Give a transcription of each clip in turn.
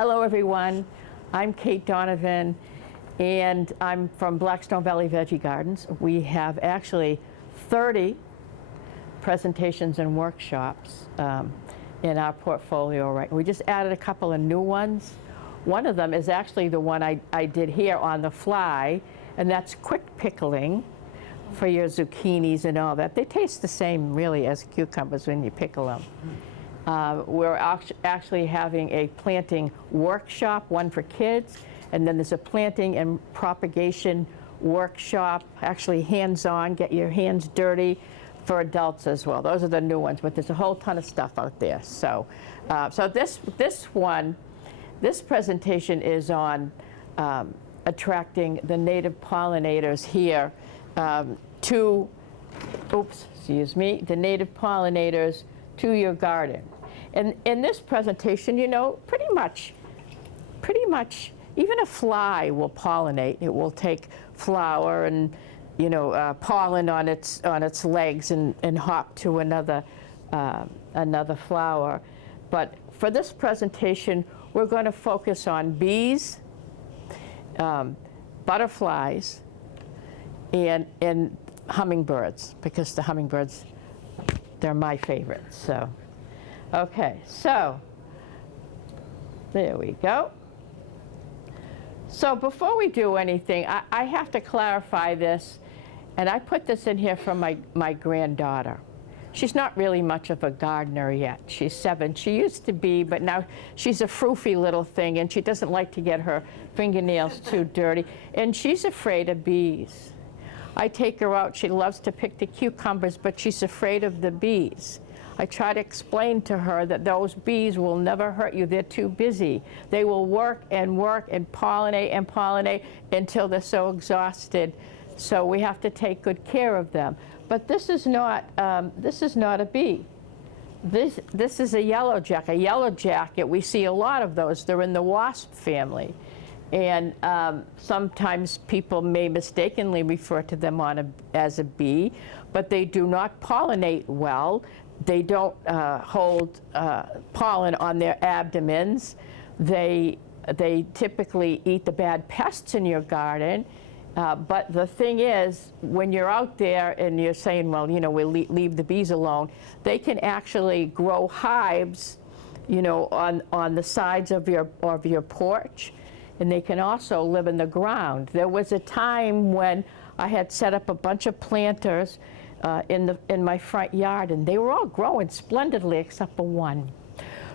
Hello, everyone. I'm Kate Donovan, and I'm from Blackstone Valley Veggie Gardens. We have actually 30 presentations and workshops in our portfolio. Right, we just added a couple of new ones. One of them is actually the one I did here on the fly, and that's quick pickling for your zucchinis and all that. They taste the same, really, as cucumbers when you pickle them. We're actually having a planting workshop, one for kids, and then there's a planting and propagation workshop, actually hands-on, get your hands dirty, for adults as well. Those are the new ones, but there's a whole ton of stuff out there. So, this presentation is on attracting the native pollinators here the native pollinators to your garden. And in this presentation, you know, pretty much, even a fly will pollinate. It will take flower and, you know, pollen on its legs and hop to another flower. But for this presentation, we're going to focus on bees, butterflies, and hummingbirds, because the hummingbirds, they're my favorites. So, okay, so there we go. So before we do anything, I have to clarify this, and I put this in here from my granddaughter. She's not really much of a gardener yet. She's 7. She used to be, but now she's a froofy little thing, and she doesn't like to get her fingernails too dirty, and she's afraid of bees. I take her out. She loves to pick the cucumbers, but she's afraid of the bees. I try to explain to her that those bees will never hurt you. They're too busy. They will work and pollinate until they're so exhausted. So we have to take good care of them. But this is not a bee. This is a yellow jacket. A yellow jacket, we see a lot of those. They're in the wasp family. And sometimes people may mistakenly refer to them as a bee, but they do not pollinate well. They don't hold pollen on their abdomens. They typically eat the bad pests in your garden. But the thing is, when you're out there and you're saying, well, you know, we'll leave the bees alone, they can actually grow hives, you know, on the sides of your porch. And they can also live in the ground. There was a time when I had set up a bunch of planters in my front yard, and they were all growing splendidly except for one.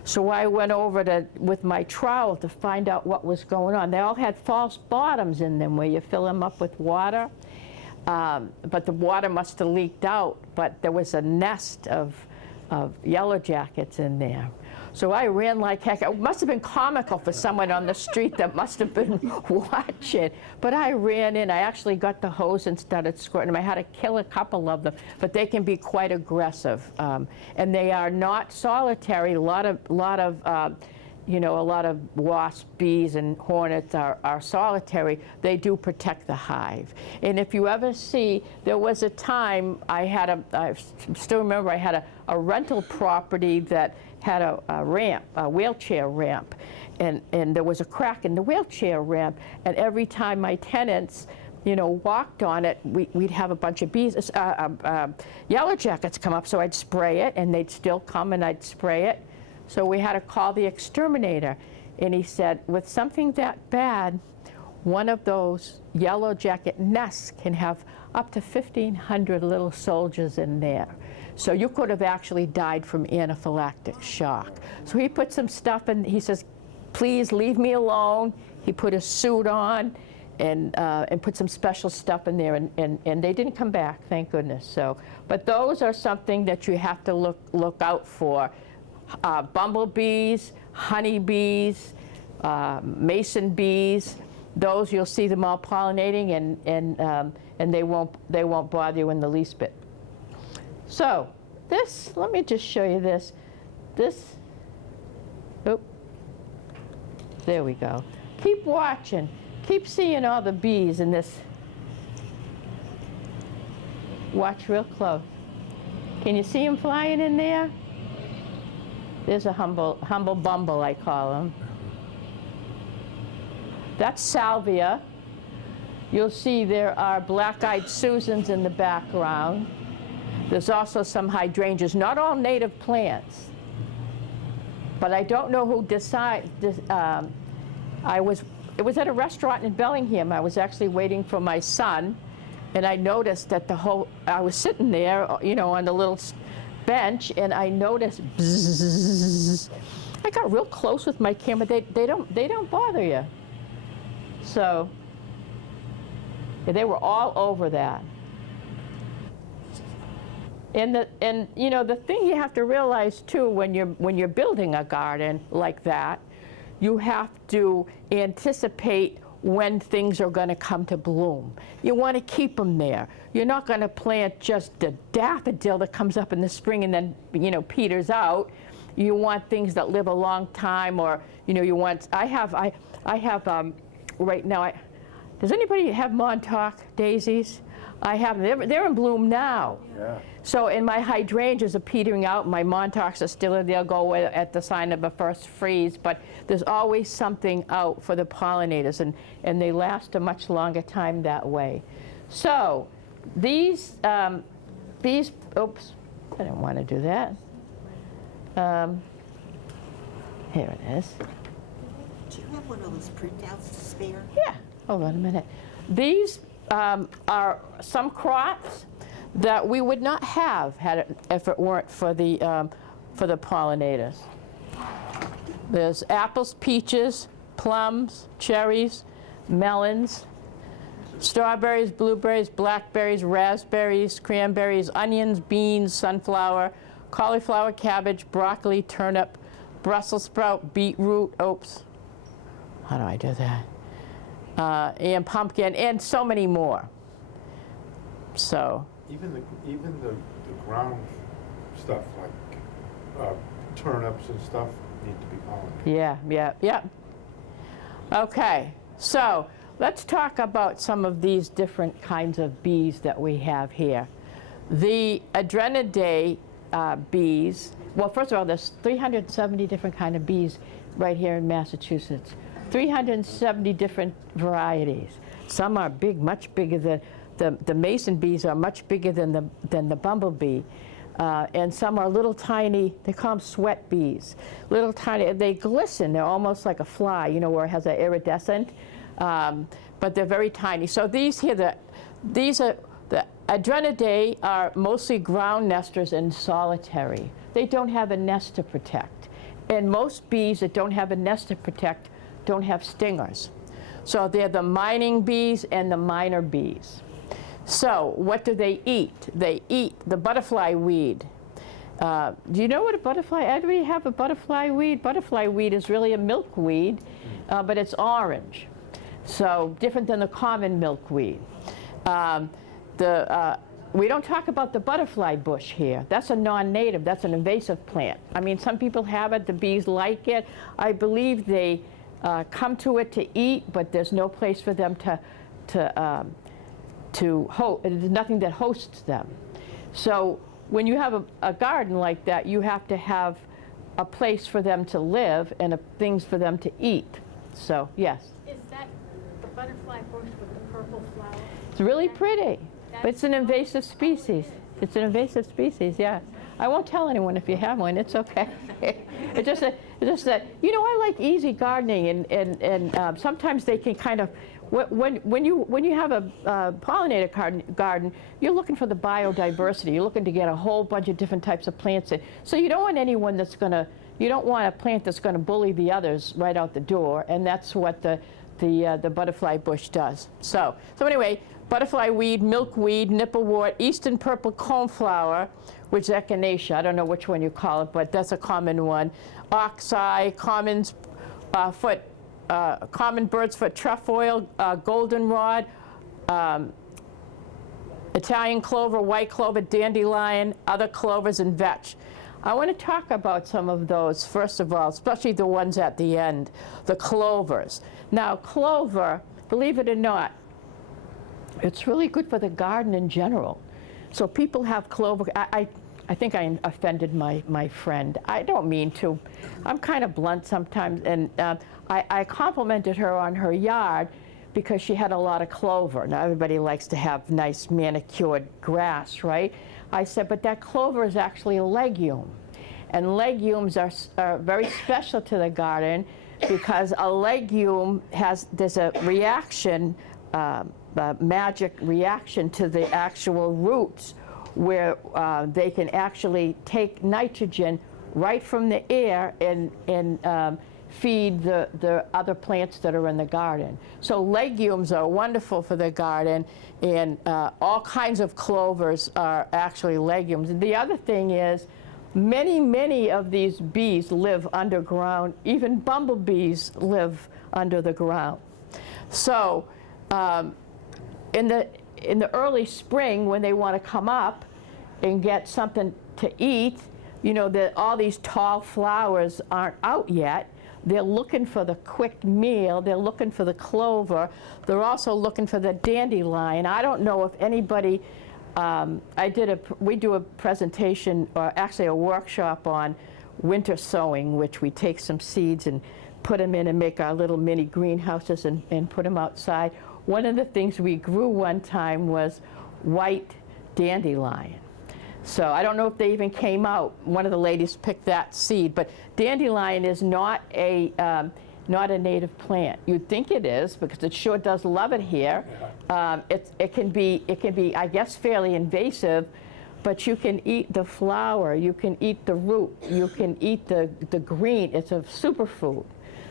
So I went over with my trowel to find out what was going on. They all had false bottoms in them where you fill them up with water, but the water must have leaked out, but there was a nest of yellow jackets in there. So I ran like heck. It must have been comical for someone on the street that must have been watching. But I ran in. I actually got the hose and started squirting them. I had to kill a couple of them, but they can be quite aggressive. And they are not solitary. A lot of wasps, bees, and hornets are solitary. They do protect the hive. And if you ever see, there was a time I still remember I had a rental property that had a wheelchair ramp, and there was a crack in the wheelchair ramp, and every time my tenants, you know, walked on it, we'd have a bunch of bees, yellow jackets come up, so I'd spray it, and they'd still come, and I'd spray it. So we had to call the exterminator, and he said, with something that bad, one of those yellow jacket nests can have up to 1,500 little soldiers in there. So you could have actually died from anaphylactic shock. So he put some stuff in, he says, please leave me alone. He put a suit on and put some special stuff in there, and they didn't come back, thank goodness. So, but those are something that you have to look out for. Bumblebees, honeybees, mason bees, those you'll see them all pollinating, and they won't bother you in the least bit. So this, let me just show you this. There we go. Keep watching. Keep seeing all the bees in this. Watch real close. Can you see them flying in there? There's a humble bumble, I call him. That's salvia. You'll see there are black-eyed Susans in the background. There's also some hydrangeas, not all native plants. But I don't know who decided. It was at a restaurant in Bellingham. I was actually waiting for my son, and I noticed that I was sitting there, you know, on the little bench, and I noticed bzzz. I got real close with my camera. They don't bother you. So they were all over that. And you know, the thing you have to realize too, when you're building a garden like that, you have to anticipate when things are going to come to bloom. You want to keep them there. You're not going to plant just a daffodil that comes up in the spring and then, you know, peters out. You want things that live a long time, or, you know, you want. I have right now. Does anybody have Montauk daisies? I have them. They're in bloom now. Yeah. So, and my hydrangeas are petering out. My Montauks are still in. They'll go at the sign of a first freeze. But there's always something out for the pollinators, and they last a much longer time that way. So, these. Oops, I didn't want to do that. Here it is. Do you have one of those printouts to spare? Yeah. Hold on a minute. These are some crops that we would not have if it weren't for the pollinators. There's apples, peaches, plums, cherries, melons, strawberries, blueberries, blackberries, raspberries, cranberries, onions, beans, sunflower, cauliflower, cabbage, broccoli, turnip, Brussels sprout, beetroot, oops, how do I do that? And pumpkin, and so many more. So. Even the ground stuff, like turnips and stuff, need to be pollinated. Yeah. Okay, so let's talk about some of these different kinds of bees that we have here. The Adrenidae bees, well, first of all, there's 370 different kind of bees right here in Massachusetts. 370 different varieties. Some are big, much bigger than the mason bees are much bigger than the bumblebee, and some are little tiny. They call them sweat bees. Little tiny. They glisten. They're almost like a fly, you know, where it has an iridescent, but they're very tiny. So these here, the Adrenidae are mostly ground nesters and solitary. They don't have a nest to protect, and most bees that don't have a nest to protect don't have stingers. So they're the mining bees and the miner bees. So what do they eat? They eat the butterfly weed. Do you know what a butterfly, everybody have a butterfly weed? Butterfly weed is really a milkweed, but it's orange. So different than the common milkweed. We don't talk about the butterfly bush here. That's a non-native, that's an invasive plant. I mean, some people have it, the bees like it. I believe they come to it to eat, but there's no place for them to host. There's nothing that hosts them. So when you have a garden like that, you have to have a place for them to live and things for them to eat. So yes. Is that the butterfly bush with the purple flower? It's really pretty, but it's an invasive species. It's an invasive species, yeah. I won't tell anyone if you have one, it's okay. It's just that, you know, I like easy gardening, and sometimes they can kind of, when you have a pollinator garden, you're looking for the biodiversity. You're looking to get a whole bunch of different types of plants in. So you don't want anyone that's gonna, you don't want a plant that's gonna bully the others right out the door, and that's what the butterfly bush does. So anyway, butterfly weed, milkweed, nipplewort, eastern purple coneflower, which is echinacea. I don't know which one you call it, but that's a common one. Oxeye, common bird's foot trefoil, goldenrod, Italian clover, white clover, dandelion, other clovers, and vetch. I want to talk about some of those, first of all, especially the ones at the end, the clovers. Now, clover, believe it or not, it's really good for the garden in general. So people have clover. I think I offended my friend. I don't mean to. I'm kind of blunt sometimes, and I complimented her on her yard because she had a lot of clover. Now, everybody likes to have nice manicured grass, right? I said, but that clover is actually a legume. And legumes are very special to the garden because a legume there's a reaction, a magic reaction to the actual roots where they can actually take nitrogen right from the air and feed the other plants that are in the garden. So legumes are wonderful for the garden, and all kinds of clovers are actually legumes. The other thing is, many of these bees live underground. Even bumblebees live under the ground. So in the early spring, when they want to come up and get something to eat, you know, all these tall flowers aren't out yet. They're looking for the quick meal. They're looking for the clover. They're also looking for the dandelion. I don't know if anybody, we do a presentation, or actually a workshop on winter sowing, which we take some seeds and put them in and make our little mini greenhouses and put them outside. One of the things we grew one time was white dandelion. So I don't know if they even came out. One of the ladies picked that seed, but dandelion is not a native plant. You'd think it is because it sure does love it here. It can be, I guess, fairly invasive, but you can eat the flower, you can eat the root, you can eat the green. It's a superfood.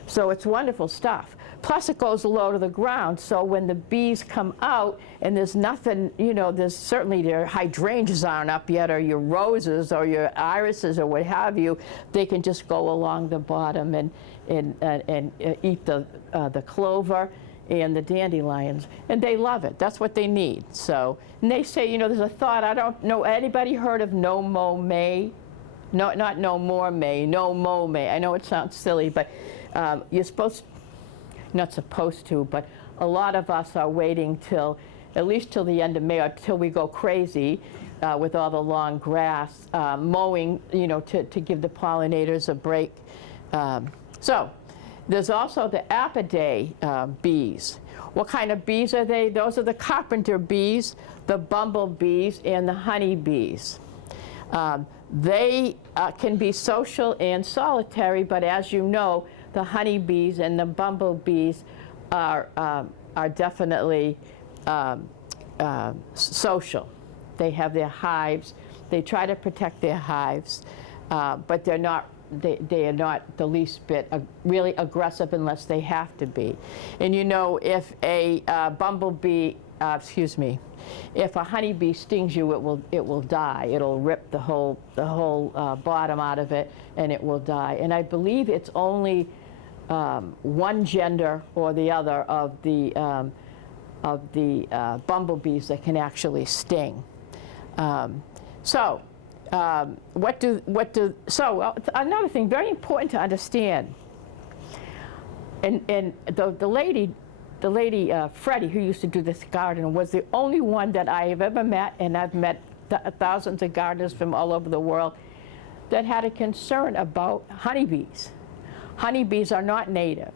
So it's wonderful stuff. Plus it goes low to the ground, so when the bees come out and there's nothing, you know, there's certainly their hydrangeas aren't up yet, or your roses or your irises or what have you, they can just go along the bottom and eat the clover and the dandelions, and they love it. That's what they need. So, and they say, you know, there's a thought, I don't know, anybody heard of no mow May? No, not no more May, no mow May. I know it sounds silly, but you're not supposed to, but a lot of us are waiting at least till the end of May, or till we go crazy with all the long grass, mowing, you know, to give the pollinators a break. So there's also the apidae bees. What kind of bees are they? Those are the carpenter bees, the bumblebees, and the honeybees. They can be social and solitary, but as you know, the honeybees and the bumblebees are definitely social. They have their hives. They try to protect their hives, but they're not. They are not the least bit really aggressive unless they have to be. And you know, if a if a honeybee stings you, it will die. It'll rip the whole bottom out of it, and it will die. And I believe it's only one gender or the other of the bumblebees that can actually sting. So another thing very important to understand, and the lady Freddie, who used to do this garden, was the only one that I have ever met, and I've met thousands of gardeners from all over the world, that had a concern about honeybees. Honeybees are not native.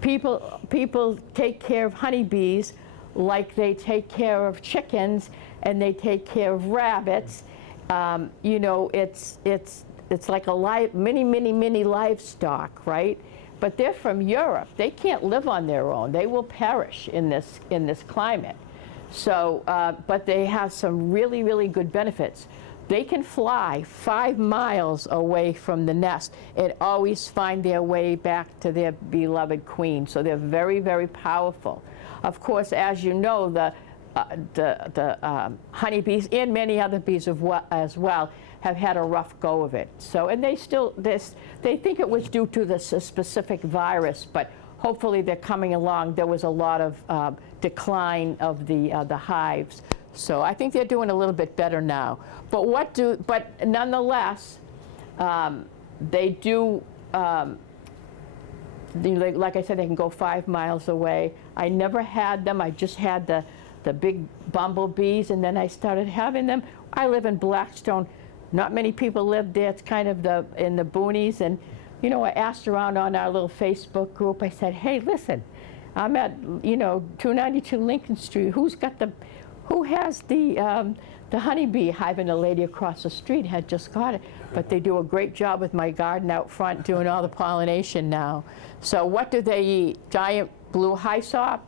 People take care of honeybees like they take care of chickens and they take care of rabbits. You know, it's like a mini livestock, right? But they're from Europe. They can't live on their own. They will perish in this climate. So, but they have some really good benefits. They can fly 5 miles away from the nest and always find their way back to their beloved queen. So they're very powerful. Of course, as you know, the honeybees and many other bees as well have had a rough go of it. So, and they think it was due to this specific virus, but hopefully they're coming along. There was a lot of decline of the hives. So I think they're doing a little bit better now. But nonetheless, they do, like I said, they can go 5 miles away. I never had them. I just had the big bumblebees, and then I started having them. I live in Blackstone. Not many people live there. It's kind of in the boonies. And, you know, I asked around on our little Facebook group. I said, hey, listen, I'm at, 292 Lincoln Street. Who has the honeybee hive? And the lady across the street had just got it. But they do a great job with my garden out front doing all the pollination now. So what do they eat? Giant blue hyssop,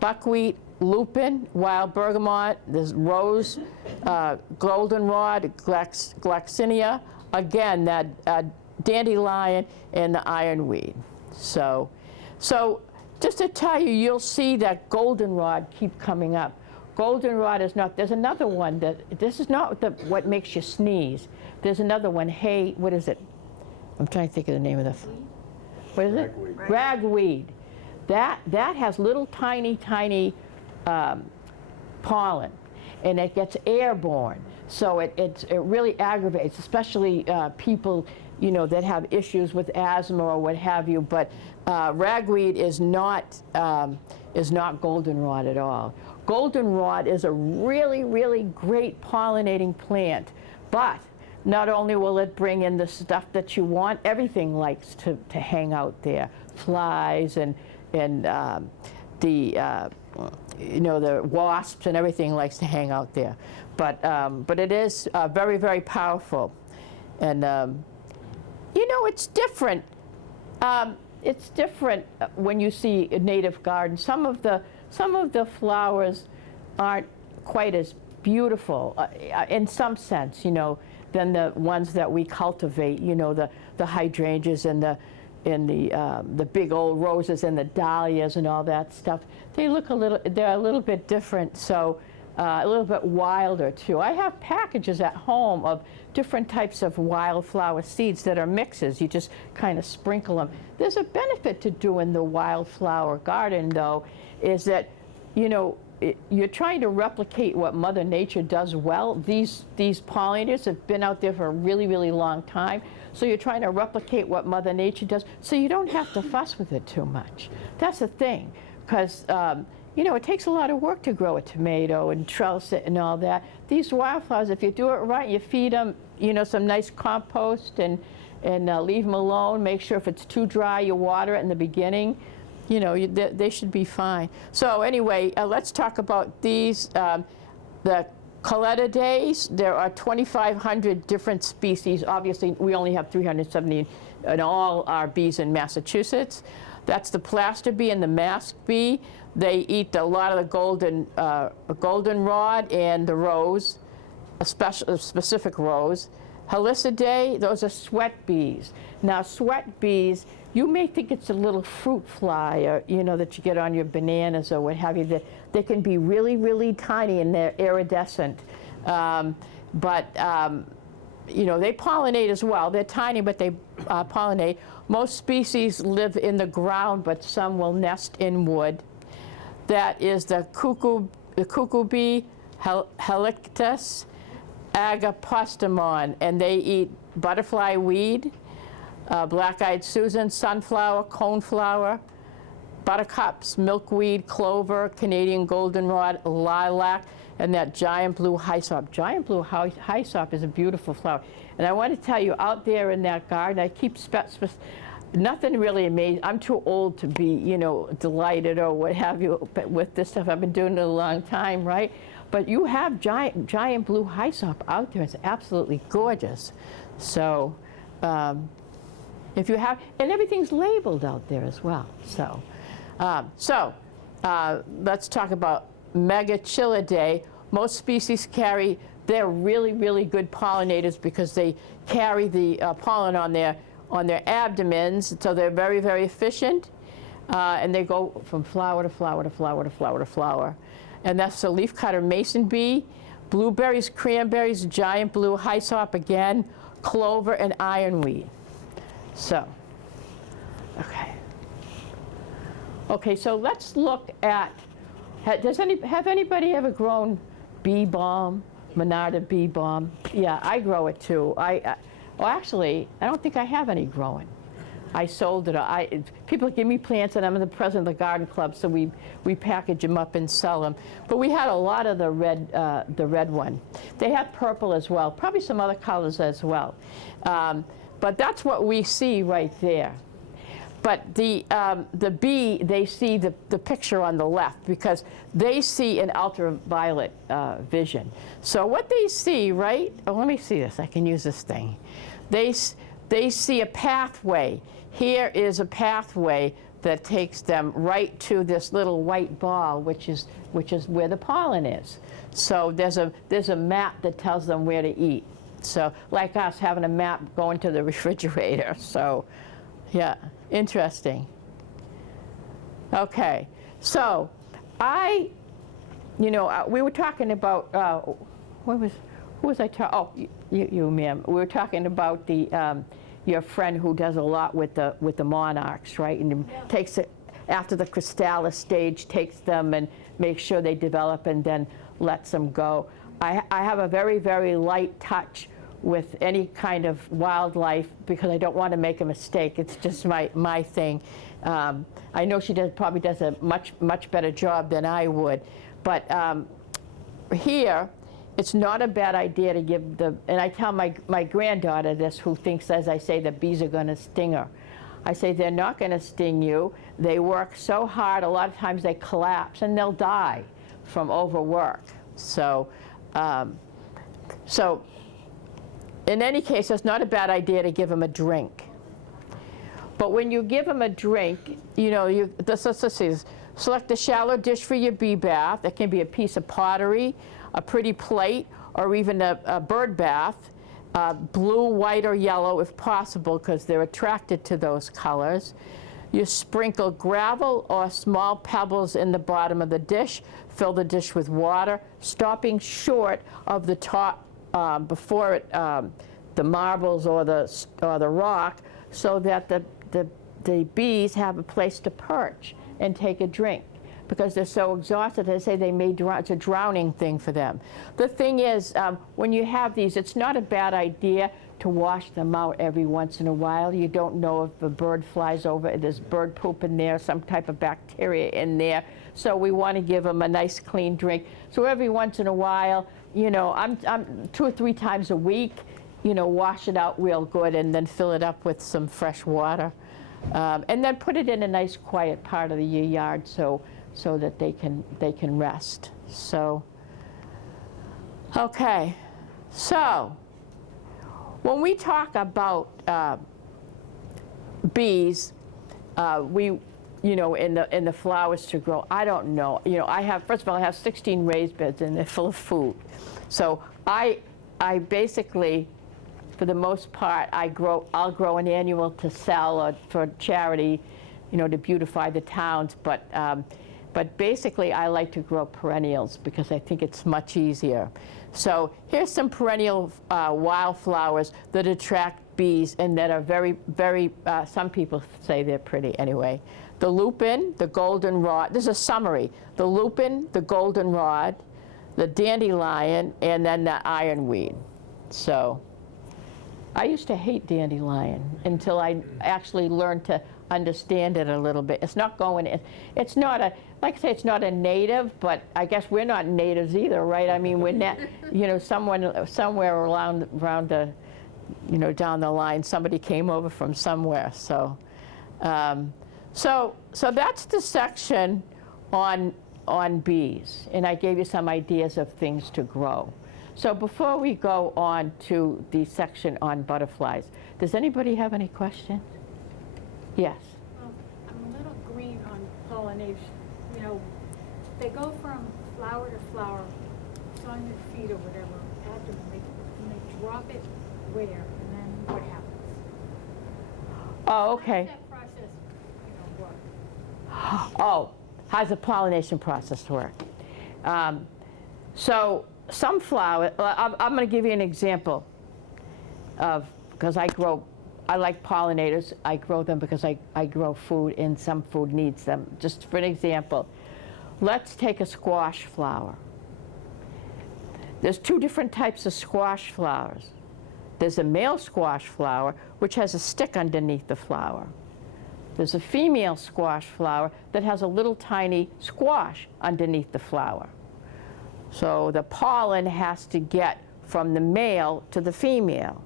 buckwheat, lupin, wild bergamot, there's rose, goldenrod, gloxinia, again, that dandelion, and the ironweed. So just to tell you, you'll see that goldenrod keep coming up. Goldenrod is not, there's another one this is not what makes you sneeze. There's another one, hey, what is it? I'm trying to think of the name of what is it? Ragweed. Ragweed. That has little tiny pollen, and it gets airborne. So it really aggravates, especially people, that have issues with asthma or what have you. But ragweed is not goldenrod at all. Goldenrod is a really, really great pollinating plant, but not only will it bring in the stuff that you want, everything likes to hang out there. Flies and the wasps and everything likes to hang out there. But it is very, very powerful. And, it's different. It's different when you see a native garden. Some of the flowers aren't quite as beautiful in some sense, than the ones that we cultivate, the hydrangeas and the big old roses and the dahlias and all that stuff. They're a little bit different, so a little bit wilder too. I have packages at home of different types of wildflower seeds that are mixes. You just kind of sprinkle them. There's a benefit to doing the wildflower garden, though, is that, you're trying to replicate what Mother Nature does well. These pollinators have been out there for a really, really long time. So you're trying to replicate what Mother Nature does, so you don't have to fuss with it too much. That's the thing, because it takes a lot of work to grow a tomato and trellis it and all that. These wildflowers, if you do it right, you feed them, some nice compost and leave them alone. Make sure if it's too dry, you water it in the beginning. They should be fine. So anyway, let's talk about these. The Coletidae, there are 2,500 different species. Obviously, we only have 370 in all our bees in Massachusetts. That's the plaster bee and the mask bee. They eat a lot of the goldenrod and the rose, a specific rose. Helicidae, those are sweat bees. Now, sweat bees, you may think it's a little fruit fly, or that you get on your bananas or what have you. They can be really, really tiny and they're iridescent. But they pollinate as well. They're tiny, but they pollinate. Most species live in the ground, but some will nest in wood. That is the cuckoo bee, Helictis agapostemon, and they eat butterfly weed, black-eyed Susan, sunflower, coneflower, buttercups, milkweed, clover, Canadian goldenrod, lilac, and that giant blue hyssop. Giant blue hyssop is a beautiful flower. And I want to tell you, out there in that garden, I keep nothing really amazing. I'm too old to be, delighted or what have you with this stuff. I've been doing it a long time, right? But you have giant blue hyssop out there. It's absolutely gorgeous. So if you have, and everything's labeled out there as well. So let's talk about Megachilidae. Most species they're really, really good pollinators because they carry the pollen on their abdomens, so they're very, very efficient, and they go from flower to flower to flower to flower to flower. And that's the leafcutter mason bee, blueberries, cranberries, giant blue hyssop again, clover, and ironweed. So, okay, so let's look at, have anybody ever grown bee balm, Monarda bee balm? Yeah, I grow it too. Well, actually, I don't think I have any growing. I sold it. People give me plants, and I'm the president of the garden club, so we package them up and sell them. But we had a lot of the red one. They have purple as well, probably some other colors as well. But that's what we see right there. But the bee, they see the picture on the left because they see an ultraviolet vision. So what they see, right? Oh, let me see this. I can use this thing. They see a pathway. Here is a pathway that takes them right to this little white ball, which is where the pollen is. So there's a map that tells them where to eat. So like us having a map going to the refrigerator. So yeah, interesting. Okay, so we were talking about, who was I talking? Oh, you, ma'am. We were talking about your friend who does a lot with the monarchs, right? And takes it after the chrysalis stage, takes them and makes sure they develop and then lets them go. I have a very, very light touch with any kind of wildlife because I don't want to make a mistake. It's just my thing. I know she probably does a much better job than I would, but here it's not a bad idea to give and I tell my granddaughter this, who thinks, as I say, the bees are going to sting her. I say they're not going to sting you. They work so hard, a lot of times they collapse and they'll die from overwork. So in any case, it's not a bad idea to give them a drink. But when you give them a drink, let's see, select a shallow dish for your bee bath. It can be a piece of pottery, a pretty plate, or even a bird bath. Blue, white, or yellow if possible, because they're attracted to those colors. You sprinkle gravel or small pebbles in the bottom of the dish. Fill the dish with water, stopping short of the top before the marbles or the rock, so that the bees have a place to perch and take a drink. Because they're so exhausted, they say they may drown. It's a drowning thing for them. The thing is, when you have these, it's not a bad idea to wash them out every once in a while. You don't know if a bird flies over, there's bird poop in there, some type of bacteria in there. So we want to give them a nice clean drink. So every once in a while, I'm 2 or 3 times a week, wash it out real good and then fill it up with some fresh water. And then put it in a nice quiet part of your yard so that they can rest. So, okay, so when we talk about bees, in the flowers to grow, I don't know. First of all, I have 16 raised beds and they're full of food. So I basically, for the most part, I'll grow an annual to sell or for charity, to beautify the towns. But basically, I like to grow perennials because I think it's much easier. So here's some perennial wildflowers that attract bees and that are very, very, some people say they're pretty anyway. The lupin, the goldenrod, this is a summary. The lupin, the goldenrod, the dandelion, and then the ironweed. So I used to hate dandelion until I actually learned to understand it a little bit. It's not going in. It's not a, like I say, it's not a native, but I guess we're not natives either, right? I mean, we're not, somewhere around the, down the line, somebody came over from somewhere. So, so that's the section on bees, and I gave you some ideas of things to grow. So before we go on to the section on butterflies, does anybody have any questions? Yes. Well, I'm a little green on pollination. They go from flower to flower, it's on your feet or whatever, abdomen, and they drop it where, and then what happens? Oh, okay. How does that process, work? Oh, how's the pollination process work? So some flowers, I'm going to give you an example of, because I like pollinators. I grow them because I grow food and some food needs them. Just for an example, let's take a squash flower. There's 2 different types of squash flowers. There's a male squash flower, which has a stick underneath the flower. There's a female squash flower that has a little tiny squash underneath the flower. So the pollen has to get from the male to the female.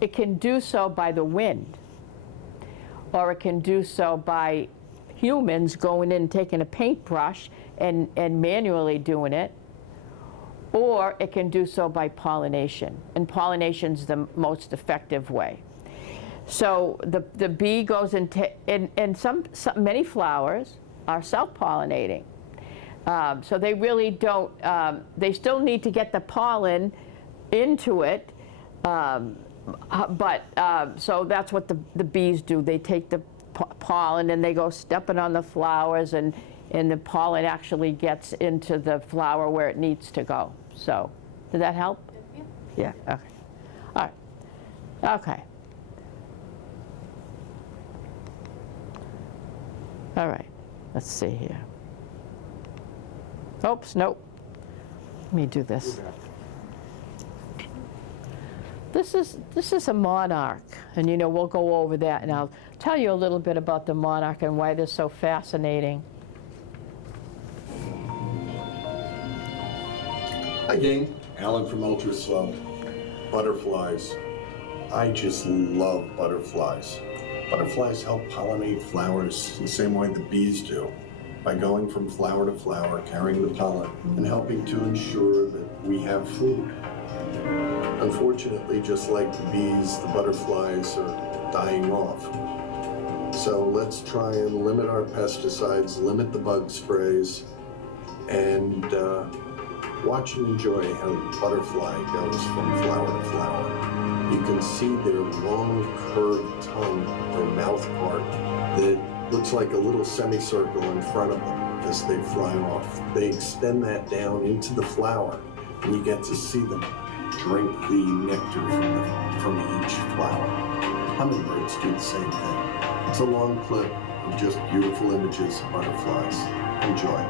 It can do so by the wind, or it can do so by humans going in and taking a paintbrush and manually doing it, or it can do so by pollination, and pollination's the most effective way. So the bee goes into, and many flowers are self-pollinating. So they really don't, they still need to get the pollen into it, so that's what the bees do. They take the pollen and they go stepping on the flowers, and the pollen actually gets into the flower where it needs to go. So, did that help? Yeah. Yeah, okay. All right. Okay. All right, let's see here. Oops, nope. Let me do this. This is a monarch, and we'll go over that, and I'll tell you a little bit about the monarch and why they're so fascinating. Hi gang, Alan from Ultra Slow. Butterflies. I just love butterflies. Butterflies help pollinate flowers the same way the bees do, by going from flower to flower, carrying the pollen, and helping to ensure that we have food. Unfortunately, just like the bees, the butterflies are dying off. So let's try and limit our pesticides, limit the bug sprays, and watch and enjoy how the butterfly goes from flower to flower. You can see their long curved tongue, their mouth part, that looks like a little semicircle in front of them as they fly off. They extend that down into the flower, and you get to see them drink the nectar from each flower. Hummingbirds do the same thing. It's a long clip of just beautiful images of butterflies. Enjoy.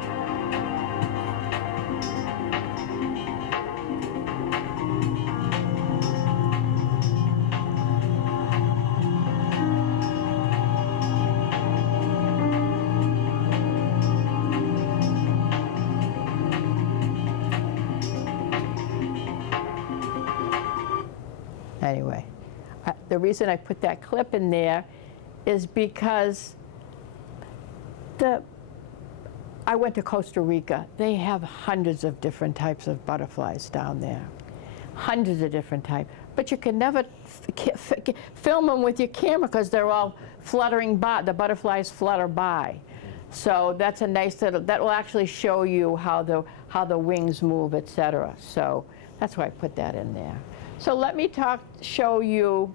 Anyway, the reason I put that clip in there is because I went to Costa Rica. They have hundreds of different types of butterflies down there. Hundreds of different types. But you can never film them with your camera because they're all fluttering by. The butterflies flutter by. So that's a nice little, that will actually show you how the wings move, etc. So that's why I put that in there. So let me show you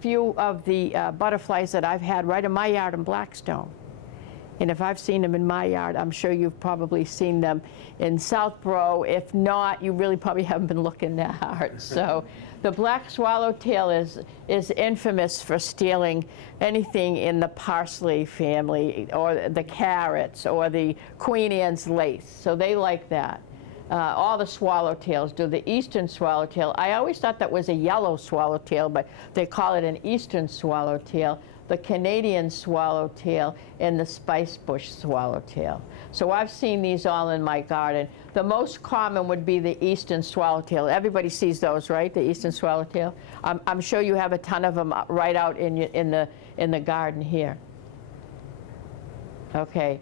few of the butterflies that I've had right in my yard in Blackstone. And if I've seen them in my yard, I'm sure you've probably seen them in Southborough. If not, you really probably haven't been looking that hard. So the black swallowtail is infamous for stealing anything in the parsley family, or the carrots, or the Queen Anne's lace. So they like that. All the swallowtails do. The eastern swallowtail, I always thought that was a yellow swallowtail, but they call it an eastern swallowtail. The Canadian swallowtail and the spicebush swallowtail. So I've seen these all in my garden. The most common would be the eastern swallowtail. Everybody sees those, right? The eastern swallowtail. I'm sure you have a ton of them right out in the garden here. Okay.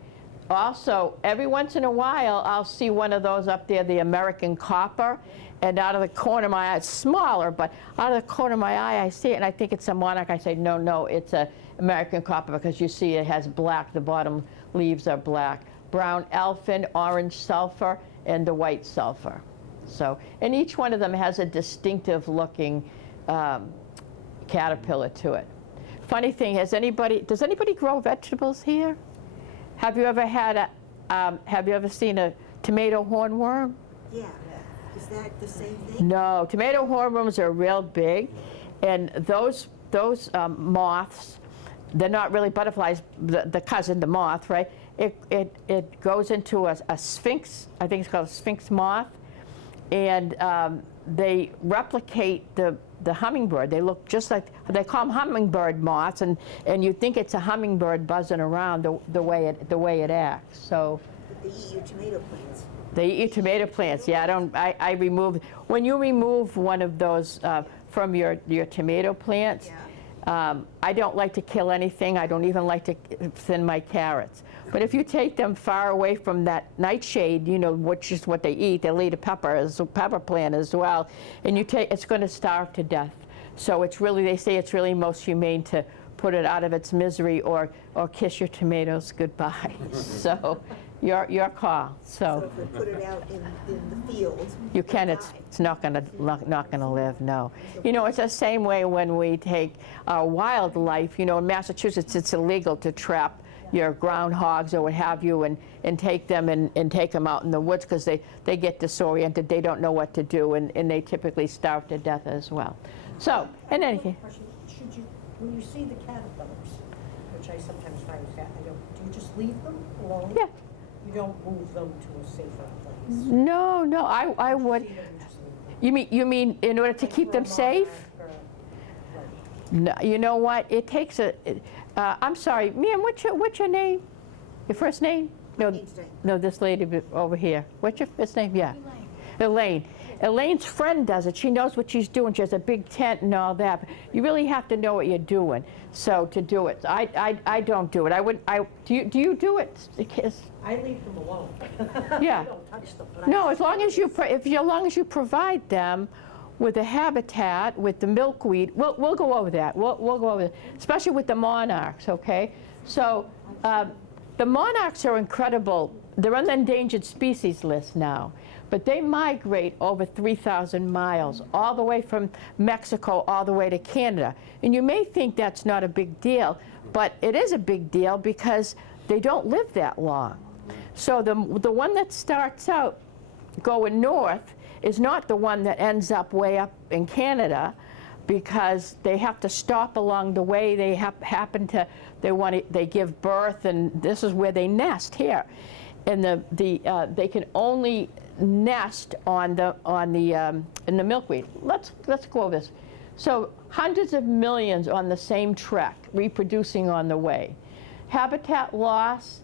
Also, every once in a while, I'll see one of those up there, the American copper, and out of the corner of my eye, it's smaller, but out of the corner of my eye, I see it, and I think it's a monarch. I say, no, it's a American copper, because you see it has black, the bottom leaves are black. Brown elfin, orange sulfur, and the white sulfur. So, and each one of them has a distinctive looking caterpillar to it. Funny thing, does anybody grow vegetables here? Have you ever seen a tomato hornworm? Yeah. Is that the same thing? No, tomato hornworms are real big, and those moths, they're not really butterflies. The cousin, the moth, right? It goes into a sphinx. I think it's called a sphinx moth, and they replicate the hummingbird. They look just like, they call them hummingbird moths, and you think it's a hummingbird buzzing around the way it acts. So. But they eat your tomato plants. They eat your tomato plants. Yeah, I remove, when you remove one of those from your tomato plants, I don't like to kill anything. I don't even like to thin my carrots. But if you take them far away from that nightshade, you know, which is what they eat, they'll eat a pepper plant as well, and it's going to starve to death. So it's really, they say it's really most humane to put it out of its misery or kiss your tomatoes goodbye. So your call. So if we put it out in the field. You can, it's not gonna live, no. You know, it's the same way when we take wildlife. You know, in Massachusetts, it's illegal to trap your groundhogs or what have you and take them and take them out in the woods because they get disoriented, they don't know what to do, and they typically starve to death as well. So, in any case. Should you, when you see the caterpillars, which I sometimes find do you just leave them alone? Yeah. You don't move them to a safer place? No, I would. You mean in order to keep them safe? No, you know what? It takes I'm sorry, ma'am. What's your name? Your first name? No, this lady over here. What's your first name? Yeah, Elaine. Elaine's friend does it. She knows what she's doing. She has a big tent and all that. But you really have to know what you're doing. So to do it, I don't do it. Do you do it? I leave them alone. Yeah. I don't touch them. No, as long as you provide them with a habitat, with the milkweed, we'll go over that. We'll go over that, especially with the monarchs. Okay, so the monarchs are incredible. They're on the endangered species list now, but they migrate over 3,000 miles, all the way from Mexico all the way to Canada. And you may think that's not a big deal, but it is a big deal because they don't live that long. So the one that starts out going north is not the one that ends up way up in Canada, because they have to stop along the way. They they give birth, and this is where they nest here. And they can only nest in the milkweed. Let's go over this. So hundreds of millions on the same trek, reproducing on the way. Habitat loss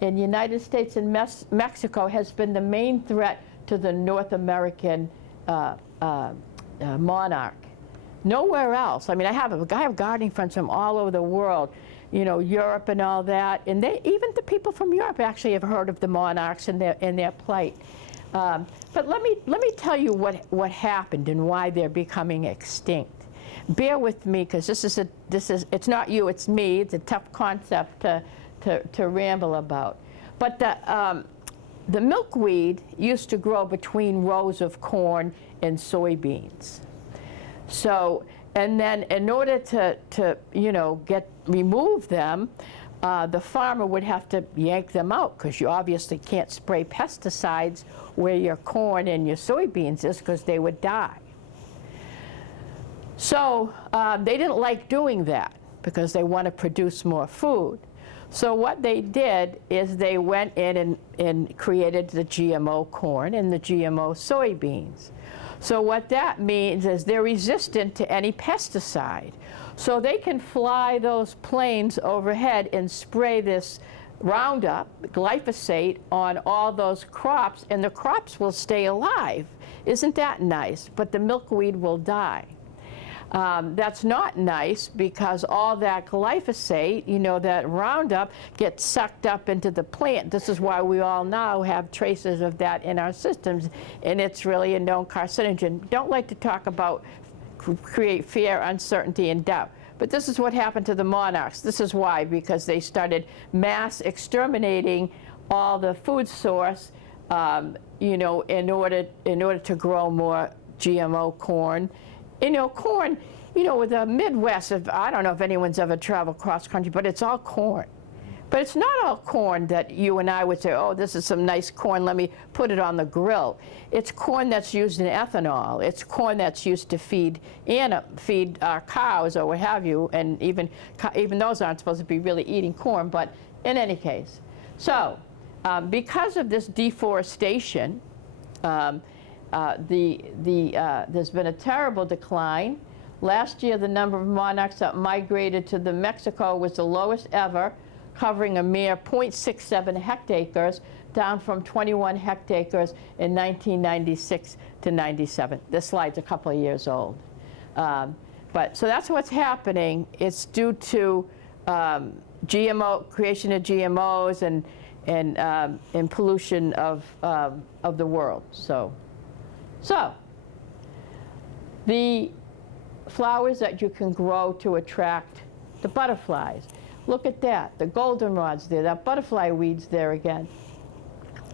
in the United States and Mexico has been the main threat to the North American monarch. Nowhere else. I mean, I have gardening friends from all over the world, you know, Europe and all that, and even the people from Europe actually have heard of the monarchs and their plight. But let me tell you what happened and why they're becoming extinct. Bear with me, because it's not you, it's me. It's a tough concept to ramble about. But the milkweed used to grow between rows of corn and soybeans. So, and then in order to remove them, the farmer would have to yank them out, because you obviously can't spray pesticides where your corn and your soybeans is, because they would die. So they didn't like doing that because they want to produce more food. So what they did is they went in and created the GMO corn and the GMO soybeans. So what that means is they're resistant to any pesticide. So they can fly those planes overhead and spray this Roundup, glyphosate, on all those crops, and the crops will stay alive. Isn't that nice? But the milkweed will die. That's not nice, because all that glyphosate, you know, that Roundup, gets sucked up into the plant. This is why we all now have traces of that in our systems, and it's really a known carcinogen. Don't like to talk about create fear, uncertainty, and doubt. But this is what happened to the monarchs. This is why, because they started mass exterminating all the food source, you know, in order to grow more GMO corn. You know, corn, you know, with the Midwest, I don't know if anyone's ever traveled cross country, but it's all corn. But it's not all corn that you and I would say, oh, this is some nice corn, let me put it on the grill. It's corn that's used in ethanol. It's corn that's used to feed our cows or what have you, and even those aren't supposed to be really eating corn, but in any case. So, because of this deforestation, there's been a terrible decline. Last year, the number of monarchs that migrated to Mexico was the lowest ever, covering a mere 0.67 hectares. down from 21 hectares in 1996 to 97. This slide's a couple of years old. So that's what's happening. It's due to GMO, creation of GMOs and pollution of the world. So the flowers that you can grow to attract the butterflies. Look at that, the goldenrod's there, that butterfly weed's there again.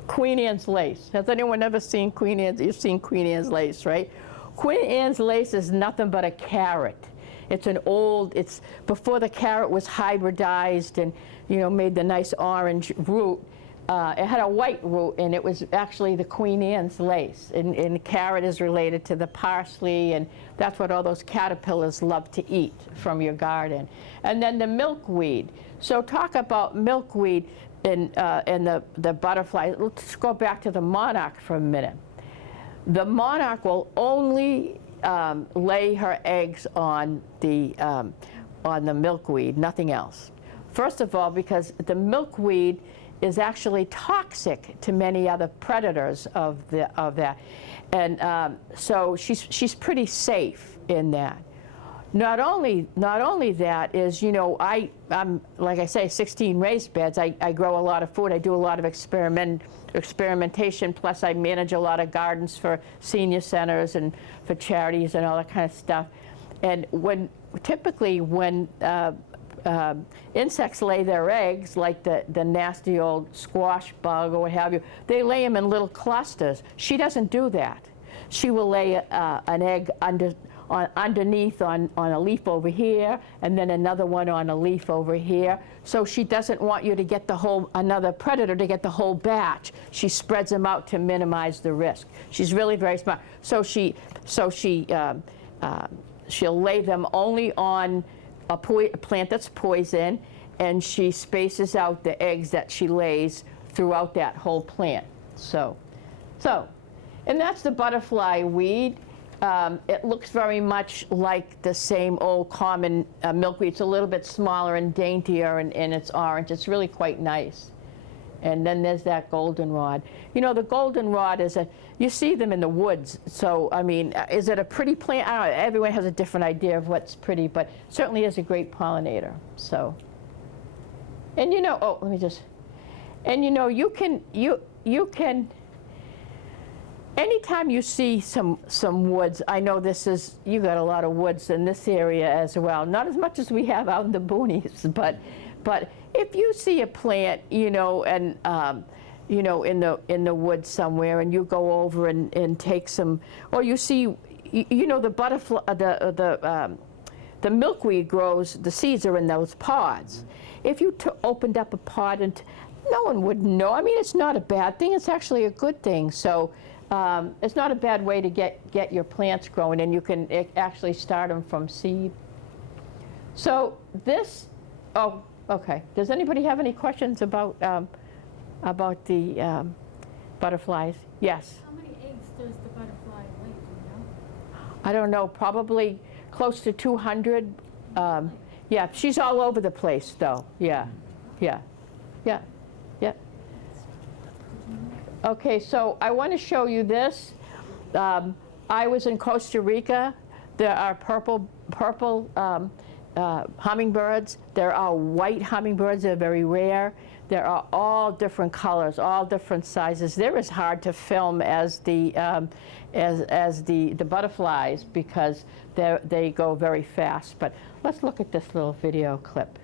Queen Anne's lace. Has anyone ever seen Queen Anne's? You've seen Queen Anne's lace, right? Queen Anne's lace is nothing but a carrot. It's it's before the carrot was hybridized and, made the nice orange root. It had a white root, and it was actually the Queen Anne's lace. And carrot is related to the parsley, and that's what all those caterpillars love to eat from your garden. And then the milkweed. So talk about milkweed and the butterfly. Let's go back to the monarch for a minute. The monarch will only lay her eggs on the milkweed, nothing else. First of all, because the milkweed is actually toxic to many other predators of that, and so she's pretty safe in that. Not only that is, I'm like I say, 16 raised beds. I grow a lot of food. I do a lot of experimentation. Plus, I manage a lot of gardens for senior centers and for charities and all that kind of stuff. And typically when insects lay their eggs, like the nasty old squash bug or what have you, they lay them in little clusters. She doesn't do that. She will lay an egg underneath on a leaf over here, and then another one on a leaf over here. So she doesn't want you to get another predator to get the whole batch. She spreads them out to minimize the risk. She's really very smart. So she'll lay them only on a plant that's poison, and she spaces out the eggs that she lays throughout that whole plant. And that's the butterfly weed. It looks very much like the same old common milkweed. It's a little bit smaller and daintier, and it's orange. It's really quite nice. And then there's that goldenrod. The goldenrod you see them in the woods. So, I mean, is it a pretty plant? I don't know. Everyone has a different idea of what's pretty, but certainly is a great pollinator. So, and you can, anytime you see some woods, I know you got a lot of woods in this area as well. Not as much as we have out in the boonies, but if you see a plant, in the woods somewhere, and you go over and take some, or you see, the butterfly, the milkweed grows, the seeds are in those pods. If you opened up a pod, and no one would know. I mean, it's not a bad thing. It's actually a good thing. So it's not a bad way to get your plants growing, and you can actually start them from seed. So okay. Does anybody have any questions about the butterflies? Yes. How many eggs does the butterfly lay, do you know? I don't know, probably close to 200. Yeah, she's all over the place, though. Yeah. Okay, so I want to show you this. I was in Costa Rica. There are purple hummingbirds. There are white hummingbirds. They're very rare. There are all different colors, all different sizes. They're as hard to film as the butterflies because they go very fast. But let's look at this little video clip.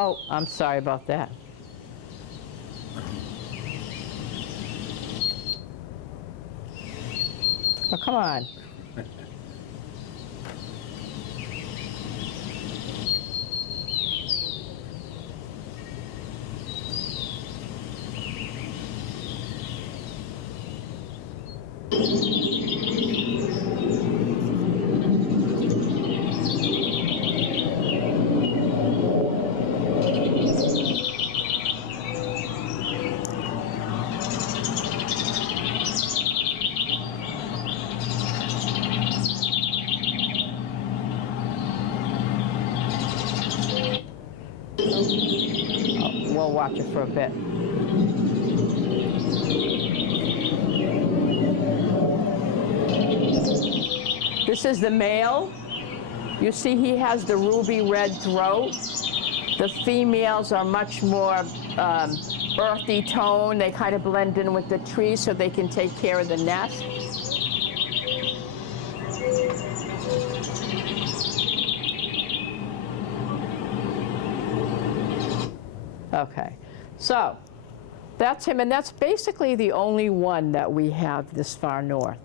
Oh, I'm sorry about that. Oh, come on. we'll watch it for a bit. This is the male. You see he has the ruby red throat. The females are much more earthy tone. They kind of blend in with the trees so they can take care of the nest. Okay, so that's him, and that's basically the only one that we have this far north.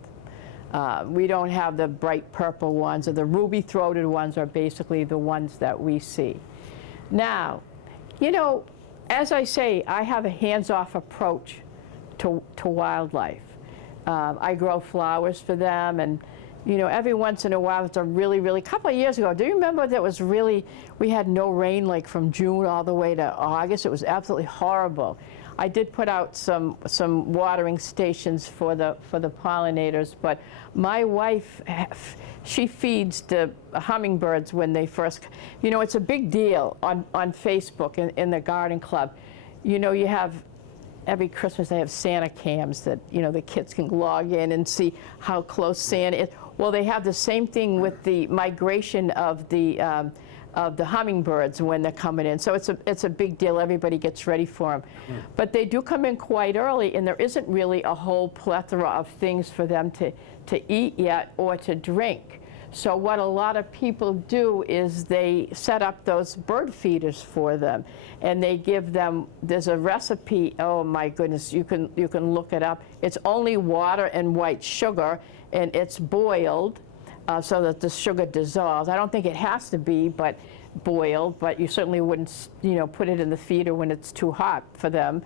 We don't have the bright purple ones, or the ruby-throated ones are basically the ones that we see. Now, you know, as I say, I have a hands-off approach to wildlife. I grow flowers for them, and you know, every once in a while, it's a really, couple of years ago, do you remember that was really, we had no rain like from June all the way to August? It was absolutely horrible. I did put out some watering stations for the pollinators, but my wife, she feeds the hummingbirds when they first, you know, it's a big deal on Facebook in the garden club. You know, you have, every Christmas they have Santa cams that, you know, the kids can log in and see how close Santa is. Well, they have the same thing with the migration of the hummingbirds when they're coming in. So it's a big deal. Everybody gets ready for them. But they do come in quite early, and there isn't really a whole plethora of things for them to eat yet or to drink. So what a lot of people do is they set up those bird feeders for them, and they give them, there's a recipe, oh my goodness, you can look it up. It's only water and white sugar, and it's boiled so that the sugar dissolves. I don't think it has to be but boiled, but you certainly wouldn't, you know, put it in the feeder when it's too hot for them.